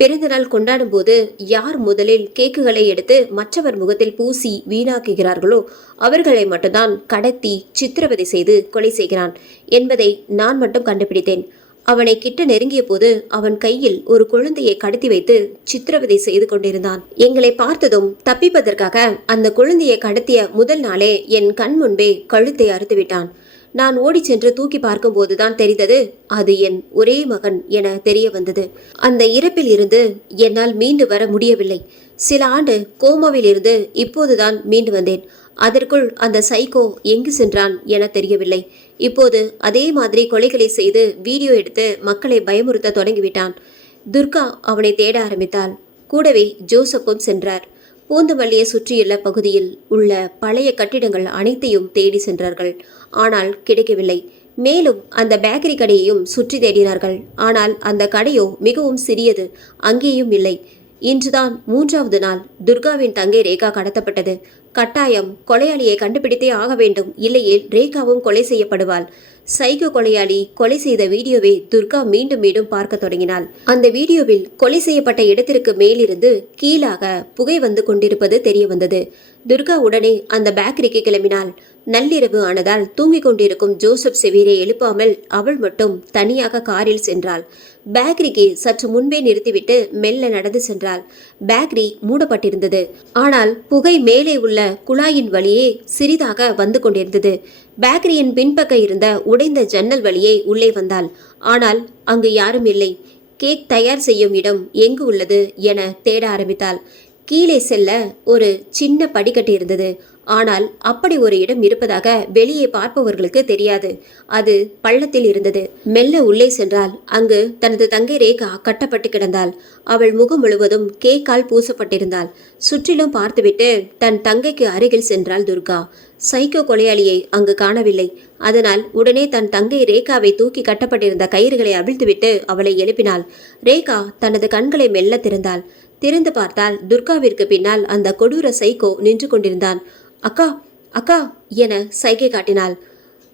பிறந்தநாள் கொண்டாடும் போது யார் முதலில் கேக்குகளை எடுத்து மற்றவர் முகத்தில் பூசி வீணாக்குகிறார்களோ அவர்களை மட்டும்தான் கடத்தி சித்திரவதை செய்து கொலை செய்கிறான் என்பதை நான் மட்டும் கண்டுபிடித்தேன். அவனை கிட்ட நெருங்கிய போது அவன் கையில் ஒரு குழந்தையை கடத்தி வைத்து சித்திரவதை செய்து கொண்டிருந்தான். எங்களை பார்த்ததும் தப்பிப்பதற்காக அந்த குழந்தையை கடத்திய முதல் நாளே என் கண் முன்பே கழுத்தை அறுத்து விட்டான். நான் ஓடி சென்று தூக்கி பார்க்கும் போதுதான் தெரிந்தது அது என் ஒரே மகன் என தெரிய வந்தது. அந்த இறப்பில் இருந்து என்னால் மீண்டு வர முடியவில்லை. சில ஆண்டு கோமாவில் இருந்து இப்போதுதான் மீண்டு வந்தேன். அதற்குள் அந்த சைக்கோ எங்கு சென்றான் என தெரியவில்லை. இப்போது அதே மாதிரி கொலைகளை செய்து வீடியோ எடுத்து மக்களை பயமுறுத்த தொடங்கிவிட்டான். துர்கா அவனை தேட ஆரம்பித்தாள். கூடவே ஜோசப்பும் சென்றார். பூந்தமல்லியை சுற்றியுள்ள பகுதியில் உள்ள பழைய கட்டிடங்கள் அனைத்தையும் தேடி சென்றார்கள். ஆனால் கிடைக்கவில்லை. மேலும் அந்த பேக்கரி கடையையும் சுற்றி தேடினார்கள். ஆனால் அந்த கடையோ மிகவும் சிறியது, அங்கேயும் இல்லை. இன்றுதான் 3வது நாள் துர்காவின் தங்கை ரேகா கடத்தப்பட்டது. கட்டாயம் கொலையாளியை கண்டுபிடித்தே ஆக வேண்டும், இல்லையேல் ரேகாவும் கொலை செய்யப்படுவாள். சைகோ கொலையாளி கொலை செய்த வீடியோவை துர்கா மீண்டும் மீண்டும் பார்க்க தொடங்கினாள். அந்த வீடியோவில் கொலை செய்யப்பட்ட இடத்திற்கு மேலிருந்து கீழாக புகை வந்து கொண்டிருப்பது தெரிய வந்தது. துர்கா உடனே அந்த பேக்கரிக்கு கிளம்பினாள். நள்ளிரவு ஆனதால் தூங்கிக் கொண்டிருக்கும் ஜோசப் செவீரை எழுப்பாமல் அவள் மட்டும் தனியாக காரில் சென்றாள். பேக்கரிக்கு சற்று முன்பே நிறுத்திவிட்டு மெல்ல நடந்து சென்றாள். பேக்கரி மூடப்பட்டிருந்தது. ஆனால் புகை மேலே உள்ள குழாயின் வழியே சிறிதாக வந்து கொண்டிருந்தது. பேக்கரியின் பின்பக்க இருந்த உடைந்த ஜன்னல் வழியே உள்ளே வந்தாள். ஆனால் அங்கு யாரும் இல்லை. கேக் தயார் செய்யும் இடம் எங்கு உள்ளது என தேட ஆரம்பித்தாள். கீழே செல்ல ஒரு சின்ன படிக்கட்டு இருந்தது. ஆனால் அப்படி ஒரு இடம் இருப்பதாக வெளியே பார்ப்பவர்களுக்கு தெரியாது. அது பள்ளத்தில் இருந்தது. மெல்ல உள்ளே சென்றால் அங்கு தனது தங்கை ரேகா கட்டப்பட்டு கிடந்தாள். அவள் முகம் முழுவதும் கேக்கால் பூசப்பட்டிருந்தாள். சுற்றிலும் பார்த்துவிட்டு தன் தங்கைக்கு அருகில் சென்றாள் துர்கா. சைக்கோ கொலையாளியை அங்கு காணவில்லை. அதனால் உடனே தன் தங்கை ரேகாவை தூக்கி கட்டப்பட்டிருந்த கயிறுகளை அவிழ்த்துவிட்டு அவளை எழுப்பினாள். ரேகா தனது கண்களை மெல்ல திறந்தாள். திறந்து பார்த்தால் துர்காவிற்கு பின்னால் அந்த கொடூர சைக்கோ நின்று கொண்டிருந்தான். அக்கா அக்கா என சைகை காட்டினாள்.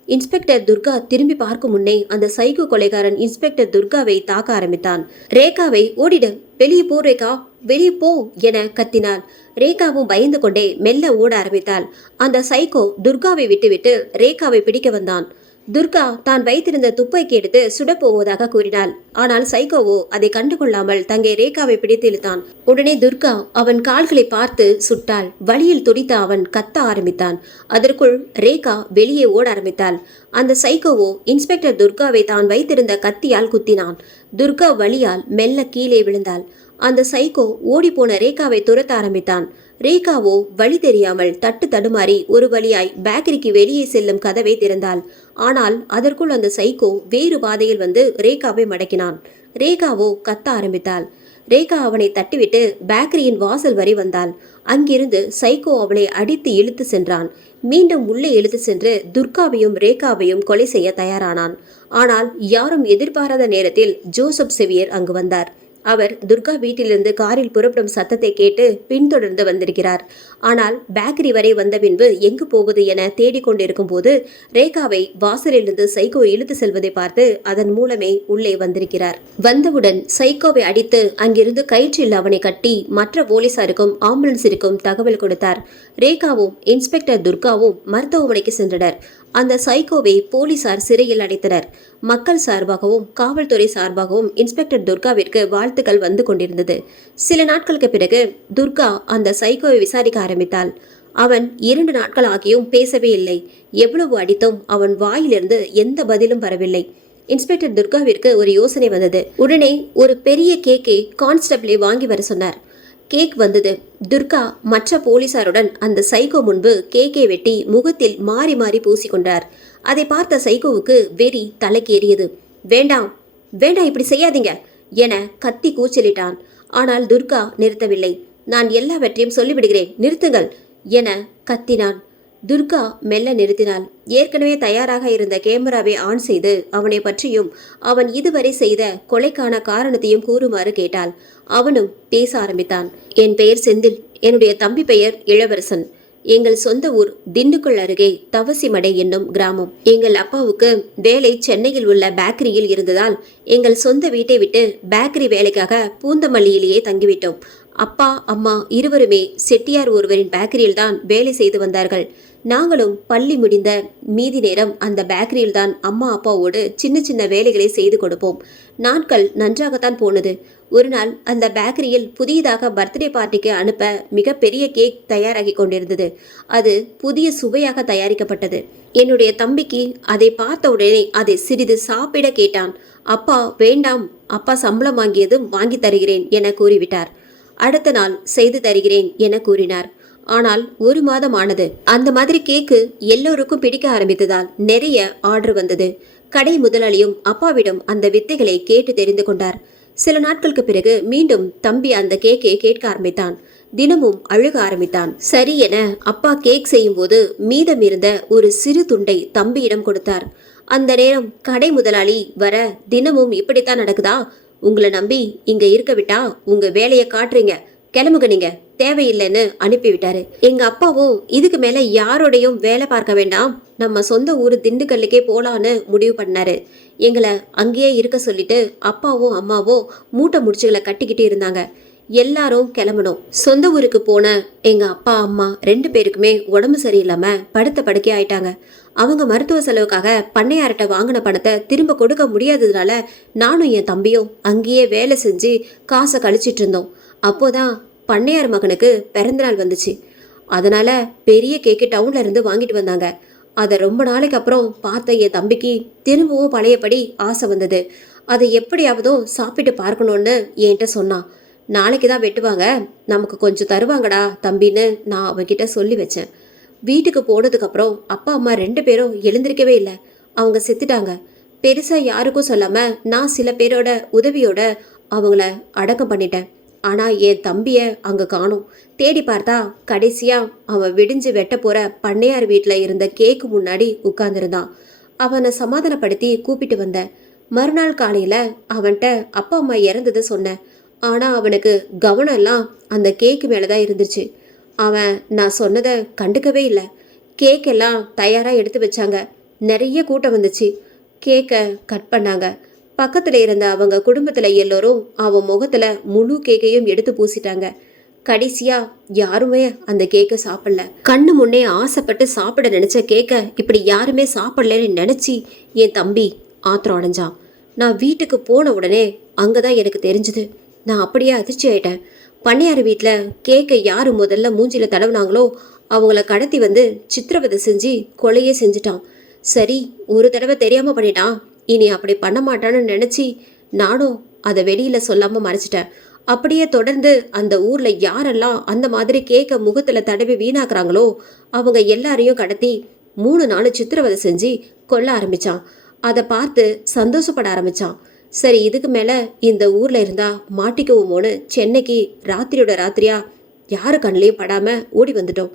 இன்ஸ்பெக்டர் துர்கா திரும்பி பார்க்கும் முன்னே அந்த சைக்கோ கொலைகாரன் இன்ஸ்பெக்டர் துர்காவை தாக்க ஆரம்பித்தான். ரேகாவை ஓடிடு, வெளியே போ ரேகா, வெளியே போ என கத்தினாள். ரேகாவும் பயந்து கொண்டே மெல்ல ஓட ஆரம்பித்தாள். அந்த சைக்கோ துர்காவை விட்டுவிட்டு ரேகாவை பிடிக்க வந்தான். துர்கா தான் வைத்திருந்த துப்பாக்கி எடுத்து சுடப்போவதாக கூறினாள். ஆனால் சைக்கோவோ அதை கண்டுகொள்ளாமல் தங்கை ரேகாவை பிடித்து இழுத்தான். உடனே துர்கா அவன் கால்களை பார்த்து சுட்டாள். வலியில் துடித்த அவன் கத்த ஆரம்பித்தான். அதற்குள் ரேகா வெளியே ஓட ஆரம்பித்தாள். அந்த சைக்கோவோ இன்ஸ்பெக்டர் துர்காவை தான் வைத்திருந்த கத்தியால் குத்தினான். துர்கா வலியால் மெல்ல கீழே விழுந்தாள். அந்த சைக்கோ ஓடிப்போன ரேகாவை துரத்த ஆரம்பித்தான். ரேகாவோ வழி தெரியாமல் தட்டு தடுமாறி ஒரு வழியாய் பேக்கரிக்கு வெளியே செல்லும் கதவை திறந்தாள். ஆனால் அதற்குள் அந்த சைக்கோ வேறு பாதையில் வந்து ரேகாவை மடக்கினான். ரேகாவோ கத்த ஆரம்பித்தாள். ரேகா அவனை தட்டிவிட்டு பேக்கரியின் வாசல் வரை வந்தாள். அங்கிருந்து சைக்கோ அவளை அடித்து இழுத்து சென்றான். மீண்டும் உள்ளே இழுத்து சென்று துர்காவையும் ரேகாவையும் கொலை செய்ய தயாரானான். ஆனால் யாரும் எதிர்பாராத நேரத்தில் ஜோசப் செவியர் அங்கு வந்தார். அவர் துர்கா வீட்டிலிருந்து காரில் புறப்படும் சத்தத்தை கேட்டு பின்தொடர்ந்து வந்திருக்கிறார். ஆனால் பேக்கரி வரை வந்த பின்பு எங்கு போவது என தேடிக்கொண்டிருக்கும் போது ரேகாவை வாசலிலிருந்து சைக்கோ இழுத்து செல்வதை பார்த்து அதன் மூலமே உள்ளே வந்திருக்கிறார். வந்தவுடன் சைக்கோவை அடித்து அங்கிருந்து கயிற்றில் அவனை கட்டி மற்ற போலீசாருக்கும் ஆம்புலன்ஸிற்கும் தகவல் கொடுத்தார். ரேகாவும் இன்ஸ்பெக்டர் துர்காவும் மருத்துவமனைக்கு சென்றனர். அந்த சைக்கோவை போலீசார் சிறையில் அடைத்தனர். மக்கள் சார்பாகவும் காவல்துறை சார்பாகவும் இன்ஸ்பெக்டர் துர்காவிற்கு வாழ்த்துக்கள் வந்து கொண்டிருந்தது. சில நாட்களுக்கு பிறகு துர்கா அந்த சைக்கோவை விசாரிக்க ஆரம்பித்தாள். அவன் 2 நாட்கள் ஆகியும் பேசவே இல்லை. எவ்வளவு அடித்தும் அவன் வாயிலிருந்து எந்த பதிலும் வரவில்லை. இன்ஸ்பெக்டர் துர்காவிற்கு ஒரு யோசனை வந்தது. உடனே ஒரு பெரிய கேக்கை கான்ஸ்டபிளை வாங்கி வர சொன்னார். கேக் வந்தது. துர்கா மற்ற போலீசாருடன் அந்த சைக்கோ முன்பு கேக்கை வெட்டி முகத்தில் மாறி மாறி பூசிக்கொண்டார். அதை பார்த்த சைக்கோவுக்கு வெறி தலைக்கேறியது. வேண்டாம் வேண்டாம், இப்படி செய்யாதீங்க என கத்தி கூச்சலிட்டான். ஆனால் துர்கா நிறுத்தவில்லை. நான் எல்லாவற்றையும் சொல்லிவிடுகிறேன், நிறுத்துங்கள் என கத்தினான். துர்கா மெல்ல நிறுத்தினாள். ஏற்கனவே தயாராக இருந்த கேமராவை ஆன் செய்து அவனை பற்றியும் அவன் இதுவரை செய்த கொலைக்கான காரணத்தையும் கூறுமாறு கேட்டாள். அவனும் பேச ஆரம்பித்தான். என் பெயர் செந்தில், என்னுடைய தம்பி பெயர் இளவரசன். எங்கள் சொந்த ஊர் திண்டுக்கல் அருகே தவசிமடை என்னும் கிராமம். எங்கள் அப்பாவுக்கு வேலை சென்னையில் உள்ள பேக்கரியில் இருந்ததால் எங்கள் சொந்த வீட்டை விட்டு பேக்கரி வேலைக்காக பூந்தமல்லியிலேயே தங்கிவிட்டோம். அப்பா அம்மா இருவருமே செட்டியார் ஒருவரின் பேக்கரியில் தான் வேலை செய்து வந்தார்கள். நாங்களும் பள்ளி முடிந்த மீதி நேரம் அந்த பேக்கரியில் தான் அம்மா அப்பாவோடு சின்ன சின்ன வேலைகளை செய்து கொடுப்போம். நாட்கள் நன்றாகத்தான் போனது. ஒரு நாள் அந்த பேக்கரியில் புதியதாக பர்த்டே பார்ட்டிக்கு அனுப்ப மிகப்பெரிய கேக் தயாராகி கொண்டிருந்தது. அது புதிய சுவையாக தயாரிக்கப்பட்டது. என்னுடைய தம்பிக்கு அதை பார்த்த உடனே அதை சிறிது சாப்பிட கேட்டான். அப்பா வேண்டாம், அப்பா சம்பளம் வாங்கியதும் வாங்கி தருகிறேன் என கூறிவிட்டார். அடுத்த நாள் செய்து தருகிறேன் என கூறினார். ஆனால் 1 மாதம் ஆனது. அந்த மாதிரி கேக்கு எல்லோருக்கும் பிடிக்க ஆரம்பித்ததால் நிறைய ஆர்டர் வந்தது. கடை முதலாளியும் அப்பாவிடம் அந்த வித்தைகளை கேட்டு தெரிந்து கொண்டார். சில நாட்களுக்கு பிறகு மீண்டும் தம்பி அந்த கேக்கை கேட்க ஆரம்பித்தான். தினமும் அழுக ஆரம்பித்தான். சரி என அப்பா கேக் செய்யும் போது மீதம் இருந்த ஒரு சிறு துண்டை தம்பியிடம் கொடுத்தார். அந்த நேரம் கடை முதலாளி வர, தினமும் இப்படித்தான் நடக்குதா? உங்களை நம்பி இங்க இருக்க விட்டா உங்க வேலையை காட்டுறீங்க, கிளம்புங்க நீங்க, தேவையில்லைன்னு அனுப்பிவிட்டாரு. எங்க அப்பாவும் இதுக்கு மேல யாரோடையும் வேலை பார்க்க வேண்டாம், நம்ம சொந்த ஊரு திண்டுக்கல்லுக்கே போலான்னு முடிவு பண்ணாரு. எங்களை அங்கேயே இருக்க சொல்லிட்டு அப்பாவும் அம்மாவும் மூட்டை முடிச்சுகளை கட்டிக்கிட்டு இருந்தாங்க. எல்லாரும் கிளம்பணும். சொந்த ஊருக்கு போன எங்க அப்பா அம்மா 2 பேருக்குமே உடம்பு சரியில்லாம படுத்த படுக்கை ஆயிட்டாங்க. அவங்க மருத்துவ செலவுக்காக பண்ணையார்கிட்ட வாங்கின பணத்தை திரும்ப கொடுக்க முடியாததுனால நானும் என் தம்பியும் அங்கேயே வேலை செஞ்சு காசை கழிச்சிட்டு இருந்தோம். அப்போதான் பண்ணையார் மகனுக்கு பிறந்தநாள் வந்துச்சு. அதனால பெரிய கேக்கு டவுன்ல இருந்து வாங்கிட்டு வந்தாங்க. அதை ரொம்ப நாளைக்கு அப்புறம் பார்த்த என் தம்பிக்கு திரும்பவும் பழையபடி ஆசை வந்தது. அதை எப்படியாவதும் சாப்பிட்டு பார்க்கணும்னு என்கிட்ட சொன்னான். நாளைக்கு தான் வெட்டுவாங்க, நமக்கு கொஞ்சம் தருவாங்கடா தம்பின்னு நான் அவன்கிட்ட சொல்லி வச்சேன். வீட்டுக்கு போனதுக்கப்புறம் அப்பா அம்மா 2 பேரும் எழுந்திருக்கவே இல்லை. அவங்க செத்துட்டாங்க. பெருசாக யாருக்கும் சொல்லாமல் நான் சில பேரோட உதவியோட அவங்கள அடக்கம் பண்ணிட்டேன். ஆனால் என் தம்பியை அங்கே காணோம். தேடி பார்த்தா கடைசியாக அவன் விடிஞ்சு வெட்ட போகிற பண்ணையார் வீட்டில் இருந்த கேக்கு முன்னாடி உட்கார்ந்துருந்தான். அவனை சமாதானப்படுத்தி கூப்பிட்டு வந்தேன். மறுநாள் காலையில் அவன்கிட்ட அப்பா அம்மா இறந்ததை சொன்னேன். ஆனால் அவனுக்கு கவனம் எல்லாம் அந்த கேக்கு மேலே தான் இருந்துச்சு. அவன் நான் சொன்னதை கண்டுக்கவே இல்லை. கேக்கெல்லாம் தயாராக எடுத்து வச்சாங்க. நிறைய கூட்டம் வந்துச்சு. கேக்கை கட் பண்ணாங்க. பக்கத்தில் இருந்த அவங்க குடும்பத்தில் எல்லோரும் அவன் முகத்தில் முழு கேக்கையும் எடுத்து பூசிட்டாங்க. கடைசியாக யாருமே அந்த கேக்கை சாப்பிடல. கண்ணு முன்னே ஆசைப்பட்டு சாப்பிட நினச்ச கேக்கை இப்படி யாருமே சாப்பிடலன்னு நினச்சி என் தம்பி ஆத்திரம் அடைஞ்சான். நான் வீட்டுக்கு போன உடனே அங்கே தான் எனக்கு தெரிஞ்சுது. நான் அப்படியே அதிர்ச்சி ஆயிட்டேன். பண்ணையார் வீட்டில் கேக்கை யார் முதல்ல மூஞ்சில தடவுனாங்களோ அவங்கள கடத்தி வந்து சித்திரவதை செஞ்சு கொலையே செஞ்சுட்டான். சரி, ஒரு தடவை தெரியாமல் பண்ணிட்டான், இனி அப்படி பண்ண மாட்டான்னு நினச்சி நானும் அதை வெளியில் சொல்லாமல் மறைச்சிட்டேன். அப்படியே தொடர்ந்து அந்த ஊரில் யாரெல்லாம் அந்த மாதிரி கேக்கை முகத்தில் தடவி வீணாக்குறாங்களோ அவங்க எல்லாரையும் கடத்தி 3 நாள் சித்திரவதை செஞ்சு கொல்ல ஆரம்பித்தான். அதை பார்த்து சந்தோஷப்பட ஆரம்பித்தான். சரி, இதுக்கு மேலே இந்த ஊரில் இருந்தா மாட்டிக்குவோமோன்னு சென்னைக்கு ராத்திரியோட ராத்திரியா யாரு கண்ணிலையும் படாமல் ஓடி வந்துட்டோம்.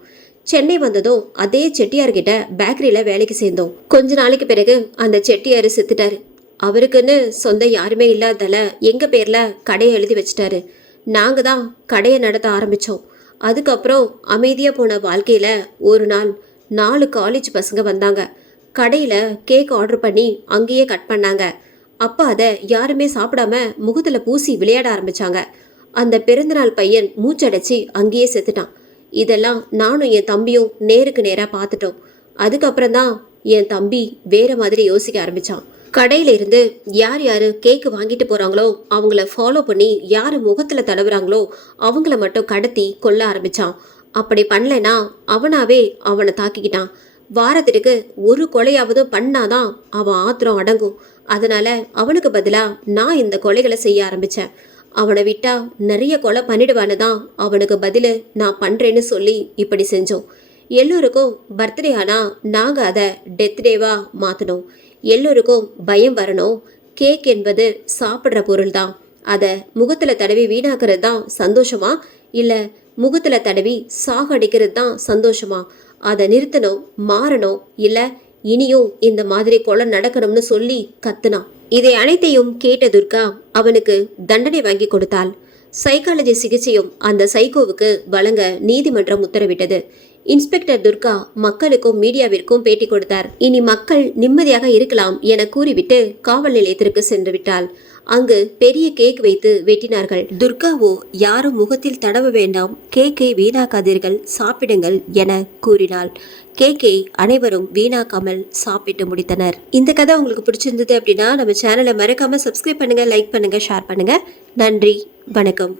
சென்னை வந்ததும் அதே செட்டியார்கிட்ட பேக்கரியில் வேலைக்கு சேர்ந்தோம். கொஞ்ச நாளைக்கு பிறகு அந்த செட்டியார் செத்துட்டாரு. அவருக்குன்னு சொந்த யாருமே இல்லாததால எங்கள் பேரில் கடையை எழுதி வச்சிட்டாரு. நாங்கள் தான் கடையை நடத்த ஆரம்பித்தோம். அதுக்கப்புறம் அமைதியாக போன வாழ்க்கையில் ஒரு நாள் 4 காலேஜ் பசங்க வந்தாங்க. கடையில் கேக் ஆர்டர் பண்ணி அங்கேயே கட் பண்ணாங்க. அப்பா அதை யாருமே சாப்பிடாம முகத்தில் பூசி விளையாட ஆரம்பிச்சாங்க. அந்த பிறந்தநாள் பையன் மூச்சடைச்சி அங்கேயே செத்துட்டான். இதெல்லாம் நானும் என் தம்பியும் நேருக்கு நேராக பார்த்துட்டோம். அதுக்கப்புறம் தான் என் தம்பி வேற மாதிரி யோசிக்க ஆரம்பிச்சான். கடையில இருந்து யார் யார் கேக்கு வாங்கிட்டு போறாங்களோ அவங்கள ஃபாலோ பண்ணி யார் முகத்தில் தடவுறாங்களோ அவங்கள மட்டும் கடத்தி கொல்ல ஆரம்பிச்சான். அப்படி பண்ணலைன்னா அவனாவே அவனை தாக்கிக்கிட்டான். வாரத்திற்கு ஒரு கொலையாவது பண்ணாதான் அவன் ஆத்திரம் அடங்கும். அதனால அவனுக்கு பதிலாக நான் இந்த கொலைகளை செய்ய ஆரம்பித்தேன். அவனை விட்டா நிறைய கொலை பண்ணிடுவான்னு தான் அவனுக்கு பதில் நான் பண்ணுறேன்னு சொல்லி இப்படி செஞ்சோம். எல்லோருக்கும் பர்த்டே ஆனால் நாங்கள் அதை டெத் டேவாக மாற்றினோம். எல்லோருக்கும் பயம் வரணும். கேக் என்பது சாப்பிட்ற பொருள் தான். அதை முகத்தில் தடவி வீணாக்கிறது தான் சந்தோஷமா, இல்லை முகத்தில் தடவி சாகடிக்கிறது தான் சந்தோஷமா? அதை நிறுத்தணும், மாறணும், இல்லை இனியும் இந்த மாதிரி கொலை நடக்கணும்னு சொல்லி கத்துனான். இதை அனைத்தையும் கேட்ட துர்கா அவனுக்கு தண்டனை வாங்கி கொடுத்தாள். சைக்காலஜி சிகிச்சையும் அந்த சைக்கோவுக்கு வழங்க நீதிமன்றம் உத்தரவிட்டது. இன்ஸ்பெக்டர் துர்கா மக்களுக்கும் மீடியாவிற்கும் பேட்டி கொடுத்தார். இனி மக்கள் நிம்மதியாக இருக்கலாம் என கூறிவிட்டு காவல் நிலையத்திற்கு சென்று விட்டாள். அங்கு பெரிய கேக் வைத்து வெட்டினார்கள். துர்காவோ யாரும் முகத்தில் தடவ வேண்டாம், கேக்கை வீணாக்காதீர்கள், சாப்பிடுங்கள் என கூறினாள். கேக்கை அனைவரும் வீணாக்காமல் சாப்பிட்டு முடித்தனர். இந்த கதை உங்களுக்கு பிடிச்சிருந்தது அப்படின்னா நம்ம சேனலை மறக்காம சப்ஸ்கிரைப் பண்ணுங்க, லைக் பண்ணுங்க, ஷேர் பண்ணுங்க. நன்றி, வணக்கம்.